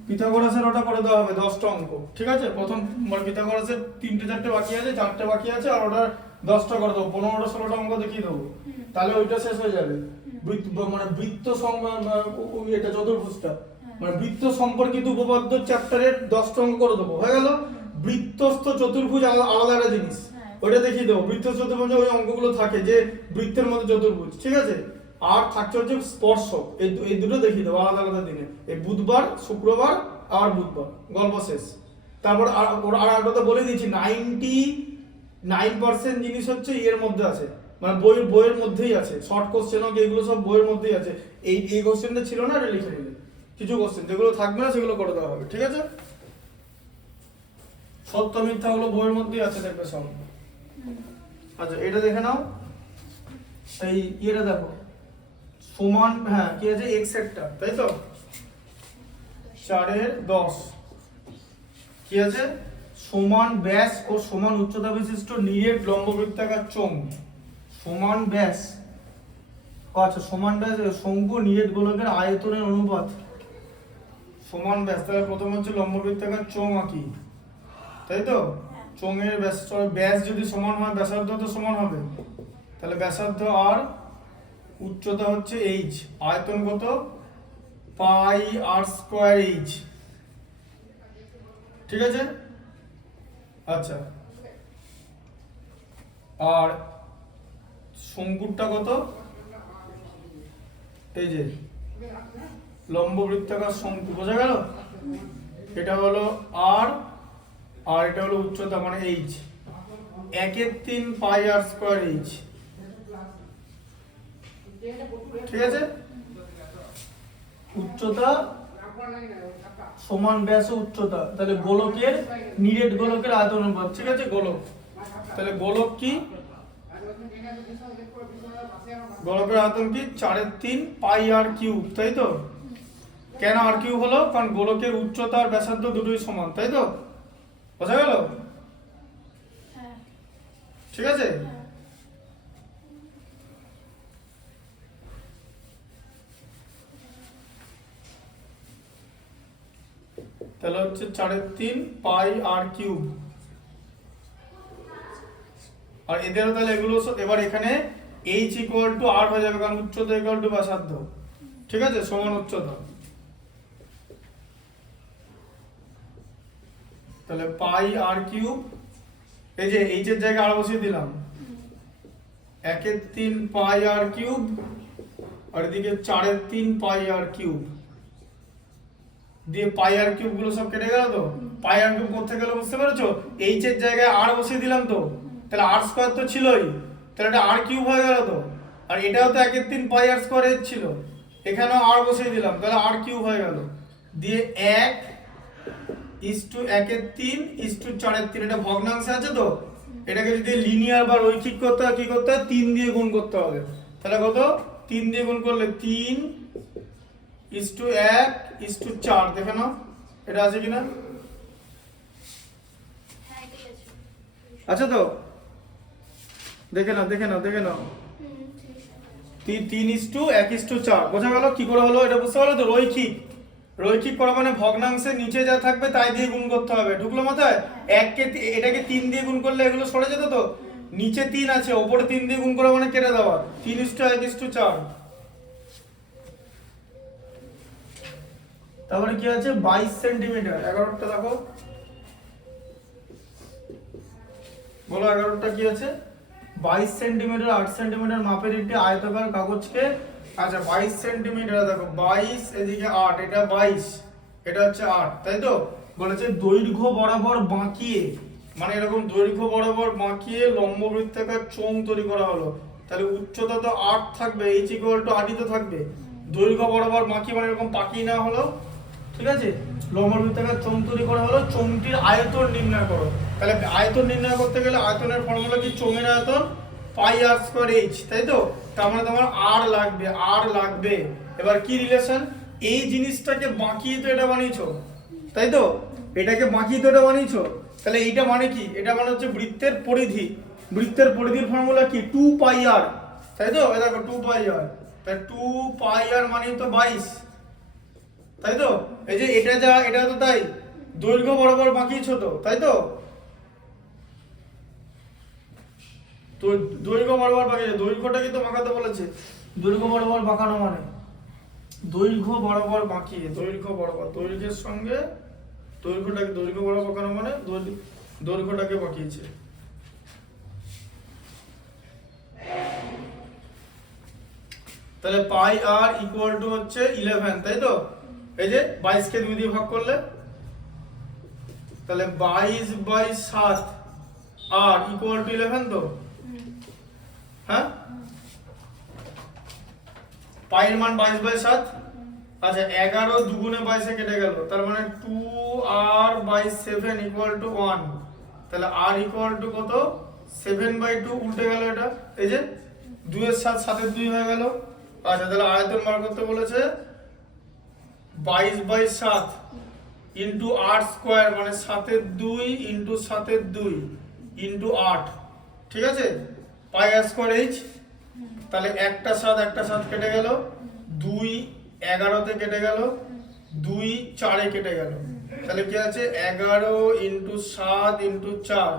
পিথাগোরাসের ওটা করে দেওয়া হবে 10টা অঙ্ক, ঠিক আছে? প্রথম পিথাগোরাসের 3-4টে বাকি আছে, 4টে বাকি আছে, আর ওটা 10টা করে দেবো, 15-16টা অঙ্ক দেখিয়ে দেবো, তাহলে ওইটা শেষ হয়ে যাবে। মানে বৃত্ত এটা চতুর্ভুজটা, মানে বৃত্ত সম্পর্কিত উপপাদ্য চ্যাপ্টারের 10টা অঙ্ক করে দেবো, হয়ে গেল। বৃত্তস্থ চতুর্ভুজ আলাদা একটা জিনিস, ওইটা দেখিয়ে দেবো। বৃত্তস্থ চতুর্ভুজে ওই অঙ্কগুলো থাকে যে বৃত্তের মধ্যে চতুর্ভুজ, ঠিক আছে? আর থাকছে হচ্ছে স্পর্শক, এই দুটো দেখিয়ে দেবো আলাদা আলাদা দিনে, এই বুধবার, শুক্রবার আর বুধবার, গল্প শেষ। তারপর আর একটা বলে দিয়েছি, 99% জিনিস হচ্ছে এর মধ্যে আছে, মানে বইয়ের মধ্যেই আছে। শর্ট কোশ্চেন হোক, এগুলো সব বইয়ের মধ্যেই আছে। এই কোশ্চেনটা ছিল না, এটা লিখে নিলে। কিছু কোশ্চেন যেগুলো থাকবে না সেগুলো করে দেওয়া হবে, ঠিক আছে? সত্য মিথ্যা গুলো বইয়ের মধ্যেই আছে, দেখবে সব। আচ্ছা, এটা দেখে নাও, এই এটা দেখো সমান, হ্যাঁ কি আছে, x একটা, তাই তো? 4 এর 10 কি আছে সমান ব্যাস ও সমান উচ্চতা বিশিষ্ট নিরেট লম্ববৃত্তাকার চোঙ। সমান ব্যাস, আচ্ছা সমান ব্যাস শঙ্কু নিরেট গোলকের আয়তনের অনুপাত সমান ব্যাস। তাহলে প্রথম হচ্ছে লম্ববৃত্তাকার চোঙ আঁকি, তাই তো? চোঙের ব্যাস, ব্যাস যদি সমান হয় ব্যাসার্ধ তো সমান হবে, তাহলে ব্যাসার্ধ আর উচ্চতা হচ্ছে এইচ, আয়তন কত পাই আর স্কয়ার এইচ, ঠিক আছে? আচ্ছা, আর শঙ্কুরটা কত, এই যে লম্ববৃত্তাকার শঙ্কু, বোঝা গেল? এটা হলো আর, আর এটা হলো উচ্চতা মানে এইচ, 1/3 পাই আর স্কয়ার এইচ, ঠিক আছে? উচ্চতা সমান ব্যাস ও উচ্চতা, তাহলে গোলকের নিরেট গোলকের আয়তন অনুপাত, ঠিক আছে? গোলক, তাহলে গোলক কি, গোলকের আয়তন কি 4/3 পাই আর কিউব, তাই তো? কেন আর কিউব হলো? কারণ গোলকের উচ্চতা আর ব্যাসার্ধ দুটোই সমান, তাই তো? বোঝা গেল? ঠিক আছে? তাহলে হচ্ছে 4/3 পাই আর কিউব, আর এদেরও তাহলে এগুলো এবার এখানে এইচ ইকুয়াল টু আর হয়ে যাবে, কারণ উচ্চতা ইকুয়াল টু ব্যাসার্ধ, ঠিক আছে? সমান উচ্চতা, তাহলে পাই আর কিউব, এই যে এইচ এর জায়গায় আর বসিয়ে দিলাম, 1/3 পাই আর কিউব, আর এদিকে 4/3 পাই আর কিউব, দিয়ে পাই আর কিউব গুলো সব কেটে গেল তো? পাই আর কিউব করতে গেলে বুঝতে পেরেছো, এইচ এর জায়গায় আর বসিয়ে দিলাম তো, তাহলে আর স্কয়ার তো ছিলই, তাহলে এটা আর কিউব হয়ে গেল তো। আর এটাও তো 1/3 পাই আর স্কয়ার এইচ ছিল, এখানেও আর বসিয়ে দিলাম, তাহলে আর কিউব হয়ে গেল, দিয়ে 1:1/3:4/3, এটা ভগ্নাংশে আছে তো, এটাকে যদি লিনিয়ার বা রৈখিক করতে হয় কি করতে হয়, 3 দিয়ে গুণ করতে হবে। তাহলে কত, 3 দিয়ে গুণ করলে 3:1:4, দেখে নাও এটা আছে কিনা, আচ্ছা তো? দেখে নাও, দেখে নাও, দেখে নাও, 3:1:4, বোঝা গেল? কি করে হলো এটা বুঝতে পারলো তো? রৈখিক, রৈখিক করা মানে ভগ্নাংশে নিচে যা থাকবে তাই দিয়ে গুণ করতে হবে, ঢুকলো মাথায়? এটাকে 3 দিয়ে গুণ করলে এগুলো সরে যেত তো, নিচে 3 আছে, ওপরে 3 দিয়ে গুণ করা মানে কেটে দেওয়া, 3:1:4। তারপরে কি আছে, 22 সেন্টিমিটার, 11টা দেখো, বলো 11টা কি আছে, 22 সেন্টিমিটার 8 সেন্টিমিটার মাপের একটি আয়তাকার কাগজকে, আচ্ছা 22 সেন্টিমিটার, দেখো 22 এদিকে 8, এটা 22, এটা হচ্ছে 8, তাই তো? বলেছে দৈর্ঘ্য বরাবর বাঁকিয়ে, মানে এরকম দৈর্ঘ্য বরাবর বাঁকিয়ে লম্ববৃত্তাকার চোঙ তৈরি করা হলো, তাহলে উচ্চতা তো 8 থাকবে, এইচ ইকুয়াল টু 8ই তো থাকবে, দৈর্ঘ্য বরাবর বাঁকিয়ে মানে এরকম পাকিয়ে নেওয়া হলো, ঠিক আছে? লম্ববৃত্তাকার চোঙ তৈরি করা হলো, চোঙটির আয়তন নির্ণয় করো। তাহলে আয়তন নির্ণয় করতে গেলে আয়তনের ফর্মুলা কি, চোঙের আয়তন পাই আর স্কয়ার এইচ, তাই তো? তার মানে তোমার আর লাগবে, আর লাগবে। এবার কি রিলেশন, এই জিনিসটাকে বাঁকিয়ে তো এটা বানিয়েছো, তাই তো? এটাকে বাঁকিয়ে তো এটা বানিয়েছো, তাহলে এইটা মানে কি, এটা মানে হচ্ছে বৃত্তের পরিধি, বৃত্তের পরিধির ফর্মুলা কি, 2 পাই আর, তাই তো? এই দেখো 2 পাই আর, তাই 2 পাই আর মানে তো 22, তাই তো? এই যে এটা যা, এটা তো তাই, দৈর্ঘ্য বরাবর বাঁকিয়েছো তো, তাই তো? তো দৈর্ঘ্য বরাবর বাঁকিয়েছো, দৈর্ঘ্যটা কিন্তু বাঁকাতে বলেছে, দৈর্ঘ্য বরাবর বাঁকানো মানে দৈর্ঘ্য বরাবর বাঁকিয়ে, দৈর্ঘ্য বরাবর, দৈর্ঘ্যের সঙ্গে দৈর্ঘ্যটাকে, দৈর্ঘ্য বরাবর বাঁকানো মানে দৈর্ঘ্যটাকে বাঁকিয়েছে। তাহলে পাই আর ইকুয়াল টু হচ্ছে 11, তাই তো? এই যে 22 কে 2 দিয়ে ভাগ করলে, তাহলে 22/7 আর ইকুয়াল টু 11 তো, হ্যাঁ? পাই এর মান 22/7, আচ্ছা 11 দুগুণে 22 এ কেটে গেল, তার মানে 2r/7 ইকুয়াল টু 1, তাহলে r ইকুয়াল টু কত, 7/2, উল্টে গেল এটা, এই যে 2 এর 7 7 এর 2 হয়ে গেল। আচ্ছা তাহলে আয়তন বার করতে বলেছে 22/7, ইন্টু 8 স্কোয়ার মানে 7 2 ইন্টু 7 2 ইন্টু 8, ঠিক আছে, পাই আর স্কোয়ার এইচ। তাহলে একটা 7 কেটে গেল, 2 11 তে কেটে গেল, 2 4 কেটে গেল, তাহলে কি আছে 11 ইন্টু 7 ইন্টু 4,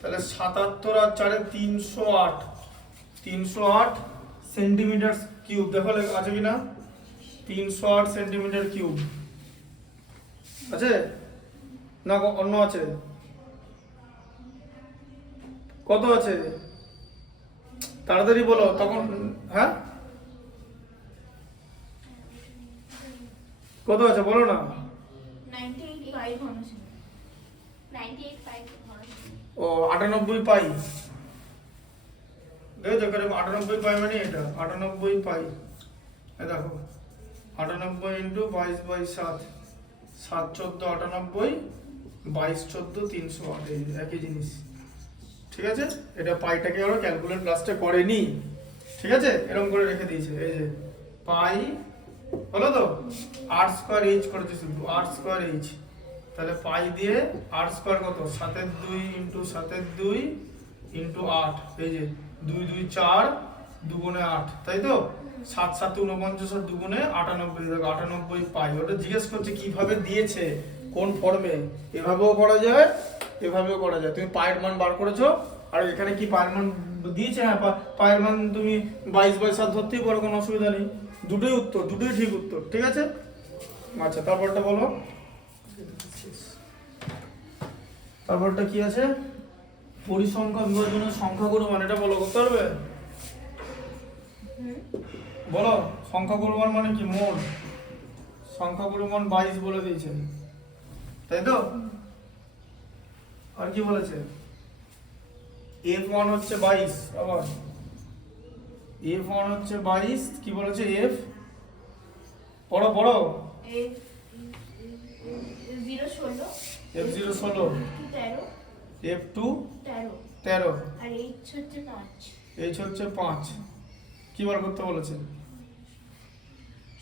তাহলে 77 আর 4 308, 308 সেন্টিমিটার কিউব। দেখো আছে কিনা, 308 সেন্টিমিটার কিউব আছে না অন্য আছে? কত আছে তাড়াতাড়ি বলো তখন। হ্যাঁ কত আছে বলো না। 98.5 ঘনসেমি। 98.5 ঘনসেমি। ও 98 পাই, দেখো এখানে 98 পাই মানে এটা 98 পাই। এই দেখো 98 ইন্টু 22/7, 7 14 98, 22 14 308, এই একই জিনিস, ঠিক আছে। এটা পাইটাকে ওরা ক্যালকুলেট ক্লাসটা করেনি, ঠিক আছে, এরকম করে রেখে দিয়েছে। এই যে পাই হলো তো, আর স্কয়ার এইচ করেছে শুধু, আর স্কয়ার এইচ, তাহলে পাই দিয়ে আর স্কয়ার কত 7 2 ইন্টু 7 2 ইন্টু 8, এই যে 2 2 4 2 গুণে 8, তাই তো 7 7 49 আর 2 গুণে 98, দেখো 98 পাই। ওটা জিজ্ঞেস করছে কিভাবে দিয়েছে, কোন ফর্মে, এভাবেও করা যায় এভাবেও করা যায়। তুমি পায়ের মান বার করেছো আর এখানে কি পায়ের মান দিয়েছে, হ্যাঁ পায়ের মান তুমি 22/7 ধরতেই পারো, কোনো অসুবিধা নেই, দুটোই উত্তর, দুটোই ঠিক উত্তর, ঠিক আছে। আচ্ছা তারপরটা বলো, তারপরটা কি আছে, পরিসংখ্যা বিভাজনের সংখ্যাগুলো মানে এটা বলো, করতে পারবে? বলো সংখ্যাগুলো মানে কি, মোট সংখ্যাগুলো মান 22 বলে দিয়েছে, তাই তো। আর কি বলেছে, f1 হচ্ছে 22, আবার f1 হচ্ছে 22, কি বলেছে f, পড়ো পড়ো, F0 f0 16, 13, f2 13 13, আর H হচ্ছে 5। h হচ্ছে 5, কি বার করতে বলেছে?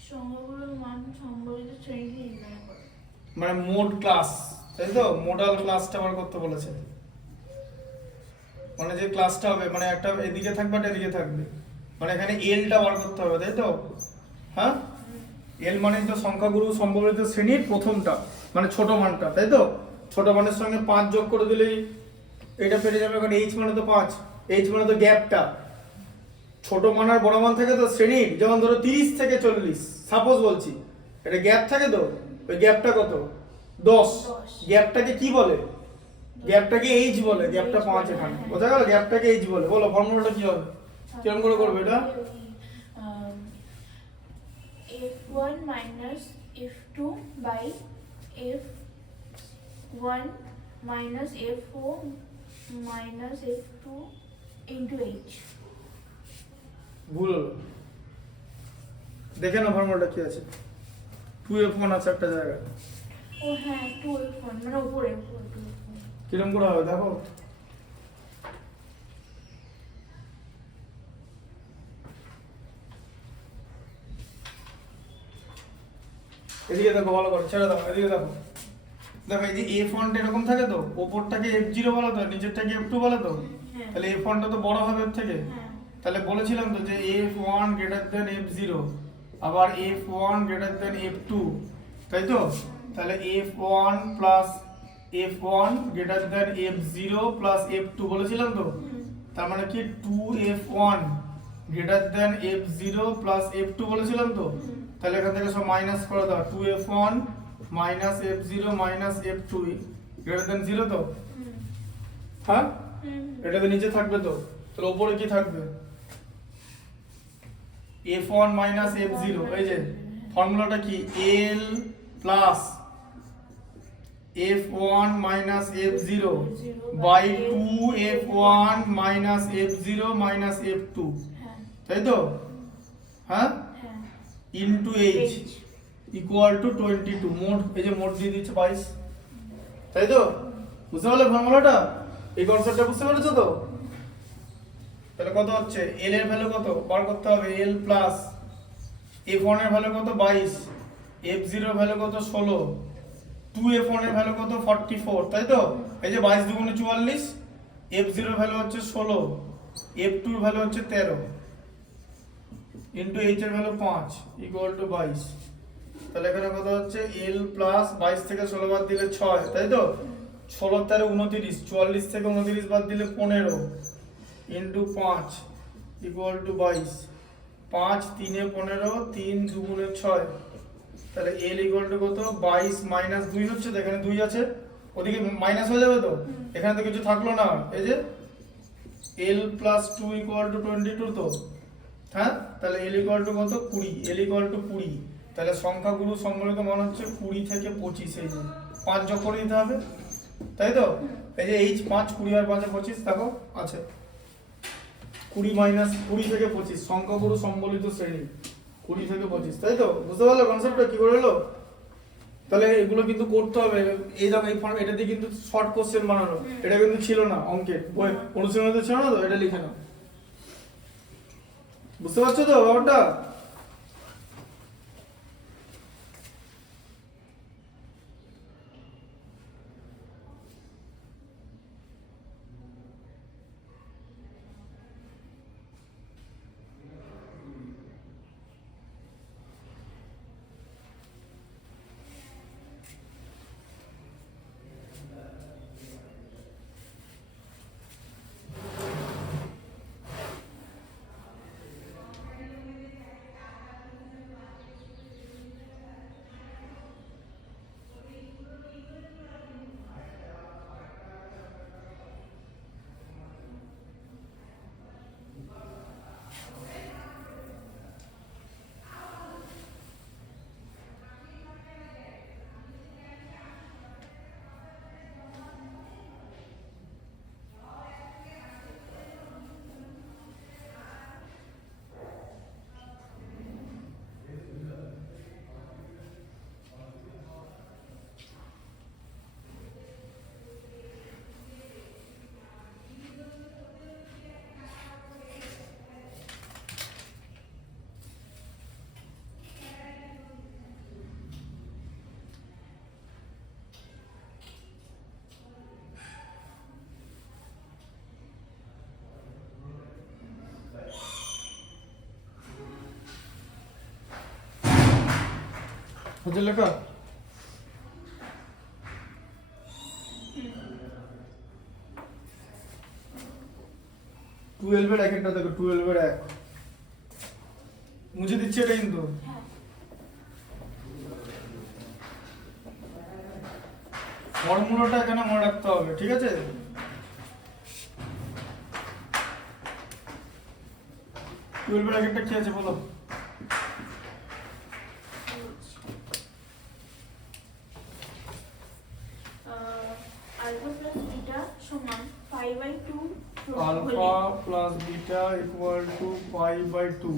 সংখ্যাগুলোর মান সম্বলিত শ্রেণীতে নির্ণয় করো। মানে মোড ক্লাস, তাই তো, মোডাল ক্লাসটা বার করতে বলেছে, মানে যে ক্লাসটা হবে, মানে একটা এদিকে থাকবে একটা এদিকে থাকবে, মানে এখানে এলটা বার করতে হবে, তাই তো। হ্যাঁ এল মানে তো সংখ্যাগুরু সম্বলিত শ্রেণীর প্রথমটা, মানে ছোট মানটা, তাই তো। ছোট মানের সঙ্গে 5 যোগ করে দিলেই এটা পেরে যাবে, কারণ এইচ মানে তো 5, এইচ মানে তো গ্যাপটা, ছোট মান আর বড় মান থাকে তো শ্রেণীর, যেমন ধরো 30 থেকে 40 সাপোজ বলছি, এটা গ্যাপ থাকে তো, ওই গ্যাপটা কত 10, গ্যাপটাকে কি বলে, গ্যাপটাকে এইচ বলে, গ্যাপটা 5 এখানে, বোঝা গেল, গ্যাপটাকে এইচ বলে। বলো ফর্মুলাটা কি হবে, কিরকম করে করবে এটা? F1 minus F2 by F1 minus F4 minus F2 into H। ভুল হলো, দেখে না ফর্মুলাটা কি আছে, 2f1 আছে একটা জায়গায়, ও হ্যাঁ 2F1 মানে উপরে, কিরকম করে হবে দেখো, এদিকে দেখো ভালো করে, ছেড়ে দাও, এদিকে দেখো, দেখো এই যে এ ফন্ট এরকম থাকে তো, ওপরটাকে f0 বলে তো, নিচেরটাকে f2 বলে তো, হ্যাঁ তাহলে এই ফন্টটা তো বড় হবে এর থেকে, হ্যাঁ তাহলে বলেছিলাম তো যে f1 গ্রেটার দেন f0, আবার f1 গ্রেটার দেন f2, তাই তো। তাহলে f1 plus f1 greater than f0 plus f2 বলেছিলাম তো, তার মানে কি 2f1 greater than f0 plus f2 বলেছিলাম তো, তাহলে এখান থেকে সব মাইনাস করে দাও, 2f1 minus f0 minus f2 greater than 0 তো, হ্যাঁ এটা তো নিচে থাকবে তো, তাহলে উপরে কি থাকবে, f1 মাইনাস f0, এই যে ফর্মুলাটা কি, l plus f1 minus f0 by 2f1 minus f0 minus f2, হ্যাঁ তাই তো। হ্যাঁ হ্যাঁ ইনটু h ইকুয়াল টু 22, মোট এই যে মোট দিয়ে দিচ্ছে 22, তাই তো। বুঝতে পারলে ফর্মুলাটা, এই কনসেপ্টটা বুঝতে পেরেছো তো। তাহলে কত হচ্ছে, l এর ভ্যালু কত বার করতে হবে, l প্লাস f1 এর ভ্যালু কত 22, f0 এর ভ্যালু কত 16, 2f1 এর ভ্যালু কত 44, তাই তো? এই যে 22 দুগুণে 44, f0 এর ভ্যালু হচ্ছে 16, f2 এর ভ্যালু হচ্ছে 13 ইনটু h এর ভ্যালু 5 ইকুয়াল টু 22। তাহলে এখানে কত হচ্ছে l প্লাস 22 থেকে 16 বাদ দিলে 6, তাই তো? 16 13 29, 44 থেকে 29 বাদ দিলে 15 ইনটু 5 ইকুয়াল টু 22। 5 3 এ 15, 3 দুগুণে 6, তাহলে l ইকুয়াল টু কত 22 মাইনাস 2 হচ্ছে তো, এখানে 2 আছে, ওদিকে মাইনাস হয়ে যাবে তো, এখানে তো কিছু থাকলো না, এই যে l প্লাস 2 ইকুয়াল টু 22 তো, হ্যাঁ? তাহলে l ইকুয়াল টু কত 20, l ইকুয়াল টু 20। তাহলে সংখ্যাগুলো সম্মিলিত মান হচ্ছে 20 থেকে 25, এই যে 5 যোগ করে দিতে হবে, তাই তো? এই যে h 5, 20 আর 5 25, দেখো আছে 20 মাইনাস 20 থেকে 25, সংখ্যাগুলো সম্বলিত শ্রেণী 20 থেকে 25, তাই তো? বুঝতে পারলে কনসেপ্টটা কি করে হলো? তাহলে এগুলো কিন্তু করতে হবে, এই দেখো এই ফর্ম, এটা দিয়ে কিন্তু শর্ট কোশ্চেন বানানো, এটা কিন্তু ছিল না অঙ্কে বই অনুশীলনীতে ছিল না তো, এটা লিখে নাও। বুঝতে পারছো তো ব্যাপারটা? হচ্ছে লেখা? 12 এর একটা দেখো, 12 এর 1 মুছে দিচ্ছি এটা কিন্তু। হ্যাঁ ফর্মুলাটা এখানে মনে রাখতে হবে, ঠিক আছে? 12 এর একটা কি আছে বলো? আলফা প্লাস বিটা সমান 5/2 alpha plus beta equal to 5/2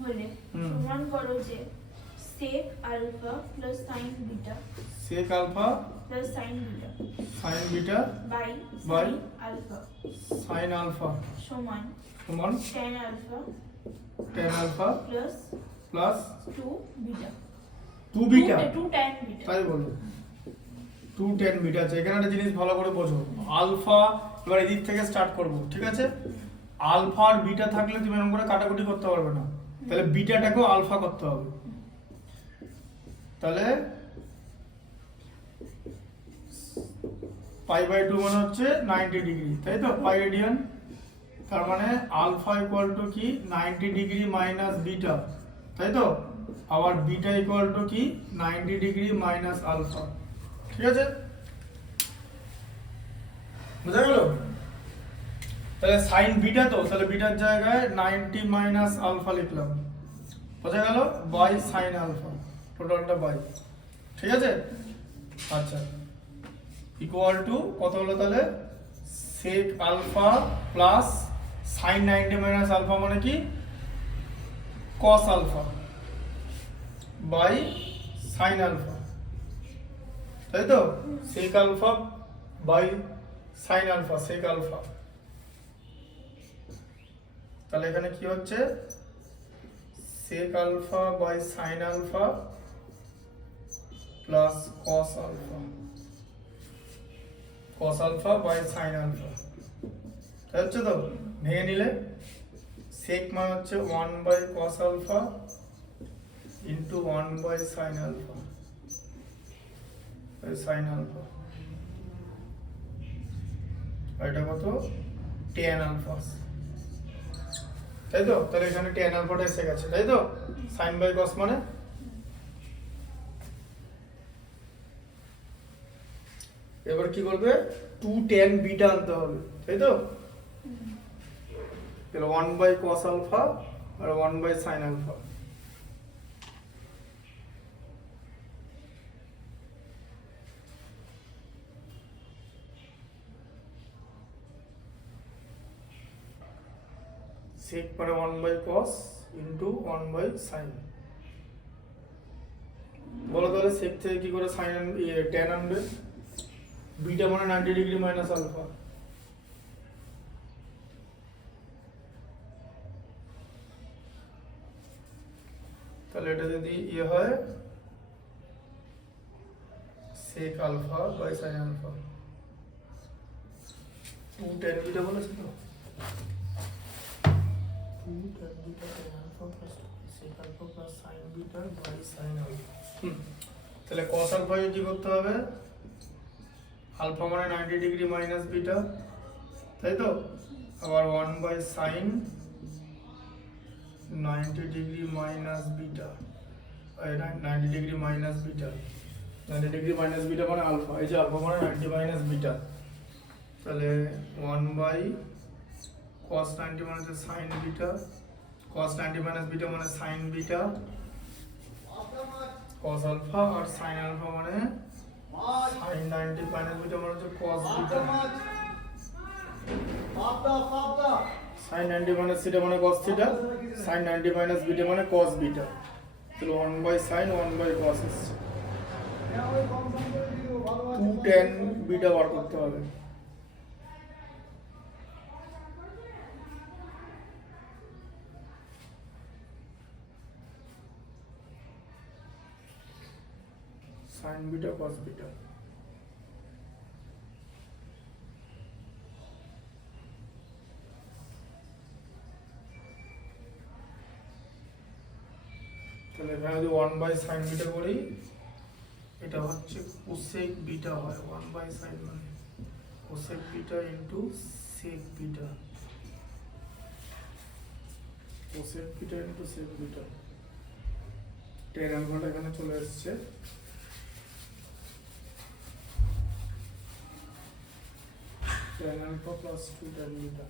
হলে সমান করো যে sec alpha plus sin beta sec alpha plus sin beta sin beta by By sin alpha sin alpha সমান সমান tan alpha tan alpha plus plus 2 beta 2 beta, 2 tan beta. তাই বলো 2 tan beta আছে। এখানে একটা জিনিস ভালো করে বোঝো, আলফা, এবার এদিক থেকে স্টার্ট করব, ঠিক আছে? আলফা আর বিটা থাকলে তুমি এরকম করে কাটাকুটি করতে পারবে না, তাহলে বিটাটাকেও আলফা করতে হবে। তাহলে π/2 মানে হচ্ছে 90 ডিগ্রি, তাই তো? পাই রেডিয়ান, তার মানে আলফা ইকুয়াল টু কি 90 ডিগ্রি মাইনাস বিটা, তাই তো? আবার বিটা ইকুয়াল টু কি 90 ডিগ্রি মাইনাস আলফা, ঠিক আছে? বুঝা গেল? তাহলে সাইন বিটা তো, তাহলে বিটার জায়গায় 90 মাইনাস আলফা লিখলাম, বোঝা গেল? বাই সাইন আলফা, টোটালটা বাই, ঠিক আছে? আচ্ছা, ইকুয়াল টু কত হলো তাহলে? Sec alpha plus sine 90 minus alpha মানে কি cos alpha by sine alpha, তাই তো? Sec alpha by sine alpha, sec alpha. তাহলে এখানে কি হচ্ছে? Sec alpha by sine alpha plus cos alpha by sin alpha, তাই হচ্ছে তো? ভেঙে নিলে sec মানে হচ্ছে 1 by cos alpha into 1 by sin alpha আর এটা কত tan আলফা, তাই তো? তাহলে এখানে tan আলফাটা এসে গেছে, তাই তো? sin বাই cos মানে এবার কি করবে 2 tan বিটা আনতে হবে, তাই তো? তাহলে 1 বাই cos আলফা আর 1 বাই sin আলফা, sec মানে 1 by cos into 1 by sin। বলো তাহলে sec থেকে কি করে sin tan আনবে? বিটা মানে 90 ডিগ্রি মাইনাস আলফা, তাহলে এটা যদি হয় sec alpha by sin alpha, 2 tan beta বলেছে তো, 2 tan beta tan alpha plus sec alpha plus sin beta by sin alpha. তাহলে cos আলফা কি করতে হবে? আলফা মানে 90 ডিগ্রি মাইনাস বিটা, তাই তো? আবার 1 by sin 90 degree minus beta, 90 degree minus beta, 90 degree minus beta মানে আলফা, এই যে আলফা মানে 90 মাইনাস বিটা, তাহলে 1 বাই cos 90 মানে হচ্ছে sin beta, cos 90 minus beta মানে sin বিটা, cos আলফা আর sin আলফা মানে sin 90 মাইনাস বিটা মানে হচ্ছে cos beta, sin 90 minus theta মানে cos theta, sin 90 minus beta মানে cos বিটা, তাহলে 1 বাই sin 1 বাই cos এসছে। 2 tan বিটা বার করতে হবে, sin বিটা cos বিটা, তাহলে এখানে যদি 1 বাই sin বিটা করি, এটা হচ্ছে cosec বিটা হয়, 1 বাই sin মানে cosec beta into sec beta, cosec beta into sec beta, tan আলফাটা এখানে চলে এসেছে, tan alpha plus 2 tan beta,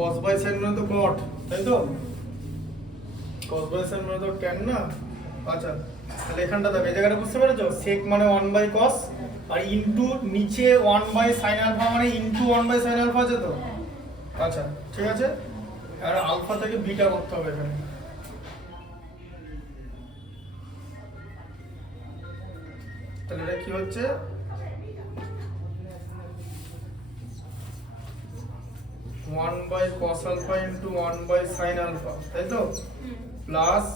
cos by sin মানে তো cot, তাই তো? cos বাই sin মানে তো tan না? আচ্ছা, তাহলে এখানটা দেখো, এই জায়গাটা বুঝতে পেরেছো? sec মানে 1 বাই cos আর ইনটু নিচে 1 বাই sin আলফা মানে ইনটু 1 বাই sin আলফা আছে তো? আচ্ছা, ঠিক আছে। আর আলফা থেকে বিটা করতে হবে এখানে। তাহলে এটা কি হচ্ছে? 1 by cos alpha into 1 by sin alpha, তাই তো? Plus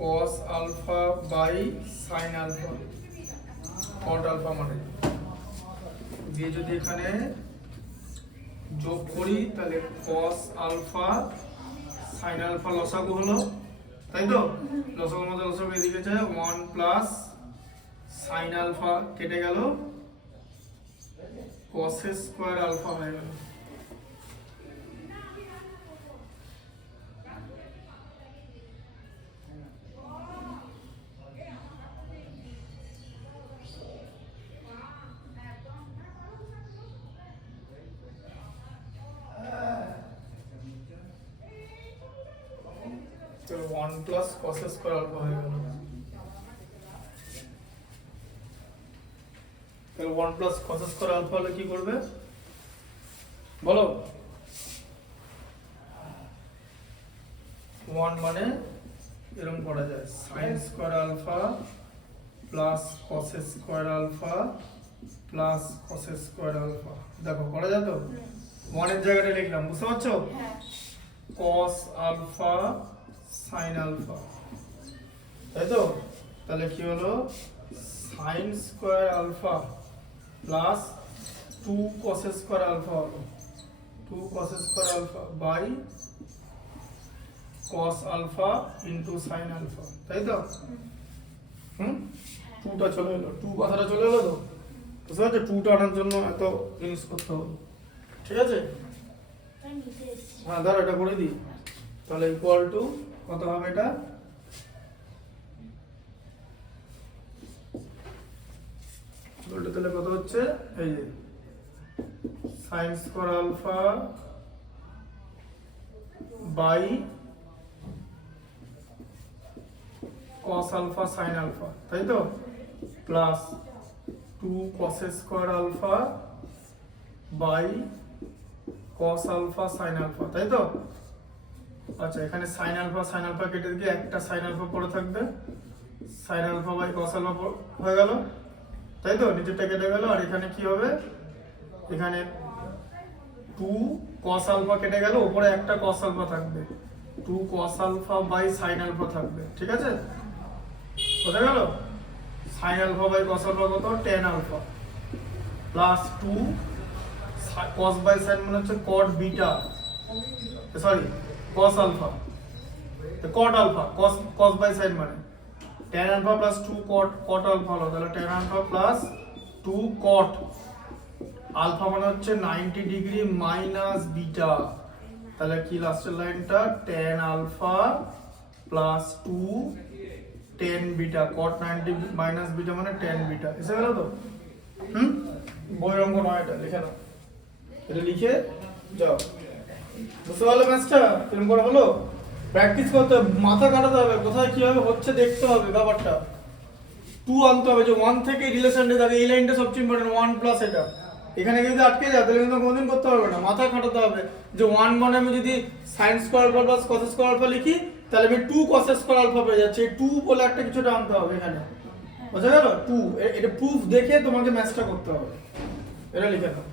cos alpha by sin alpha, cot alpha মানে দিয়ে যদি এখানে যোগ করি তাহলে cos আলফা sin আলফা লসাগু হলো, তাই তো? লসাগুর মধ্যে লসাগু এদিকে যায় 1 প্লাস sin আলফা কেটে গেল, cos স্কয়ার আলফা হয়ে গেল। তো 1 প্লাস cos স্কয়ার আলফা হয়ে গেল। তাহলে 1 প্লাস cos স্কয়ার আলফা হলে কি করবে বলো? 1 মানে এরকম করা যায়, sin square alpha plus cos square alpha plus cos square alpha. দেখো করা যায় তো? 1 এর জায়গাটা লিখলাম, বুঝতে পারছো? হ্যাঁ। cos আলফা sin আলফা, তাই তো? তাহলে কি হলো? sin square alpha plus 2 cos square alpha হলো, 2 cos square alpha by cos alpha into sin alpha, তাই তো? 2টা চলে এলো, 2 কথাটা চলে এলো তো? বুঝতে পারছো? 2টা আনার জন্য এত জিনিস করতে হবে, ঠিক আছে? হ্যাঁ, ধরো এটা করে দিই, তাহলে ইকুয়াল টু কত হবে এটা? বলতে তাহলে কত হচ্ছে? এই যে sin square alpha by cos alpha sin alpha, তাই তো? Plus 2 cos square alpha by cos alpha sin alpha, তাই তো? আচ্ছা, এখানে sin আলফা কেটে দিয়ে একটা sin আলফা পড়ে থাকবে, sin alpha by cos alpha হয়ে গেল, তাই তো? নিচেরটা কেটে গেল, আর এখানে কি হবে? এখানে 2 cos আলফা কেটে গেল, উপরে একটা cos আলফা থাকবে, 2 cos alpha by sin alpha থাকবে, ঠিক আছে? বোঝা গেল? sin alpha by cos alpha কত? tan alpha plus 2 cos by sin মানে হচ্ছে cot beta, sorry cos alpha, cot alpha, cos by sin মানে tan alpha plus 2 cot alpha হলো, তাহলে tan alpha plus 2 cot alpha মানে হচ্ছে 90 degree minus beta, তাহলে কি লাস্টের লাইনটা? tan alpha plus 2 tan beta, cot 90 minus beta মানে tan বিটা। এসে গেল তো? বইয়ের অঙ্ক নয়, এটা লিখে নাও, এটা লিখে যাও। বুঝতে পারলে ম্যাথটা কিরকম করে হলো? প্র্যাকটিস করতে হবে, মাথা কাটাতে হবে, কোথায় কিভাবে হচ্ছে দেখতে হবে, ব্যাপারটা 2 আনতে হবে, যে 1 থেকে রিলেশনটা থাকে, এই লাইনটা সবচেয়ে ইম্পর্টেন্ট, 1 প্লাস এটা। এখানে যদি আটকে যায় তাহলে কিন্তু কোনোদিন করতে পারবে না, মাথা খাটাতে হবে যে 1 মানে আমি যদি sin square alpha plus cos square alpha লিখি তাহলে আমি 2 cos স্কয়ার আলফা পেয়ে যাচ্ছি, এই 2 বলে একটা কিছুটা আনতে হবে এখানে, বুঝা গেল? 2 এটা প্রুফ দেখে তোমাকে ম্যাথটা করতে হবে, এটা লিখে নাও।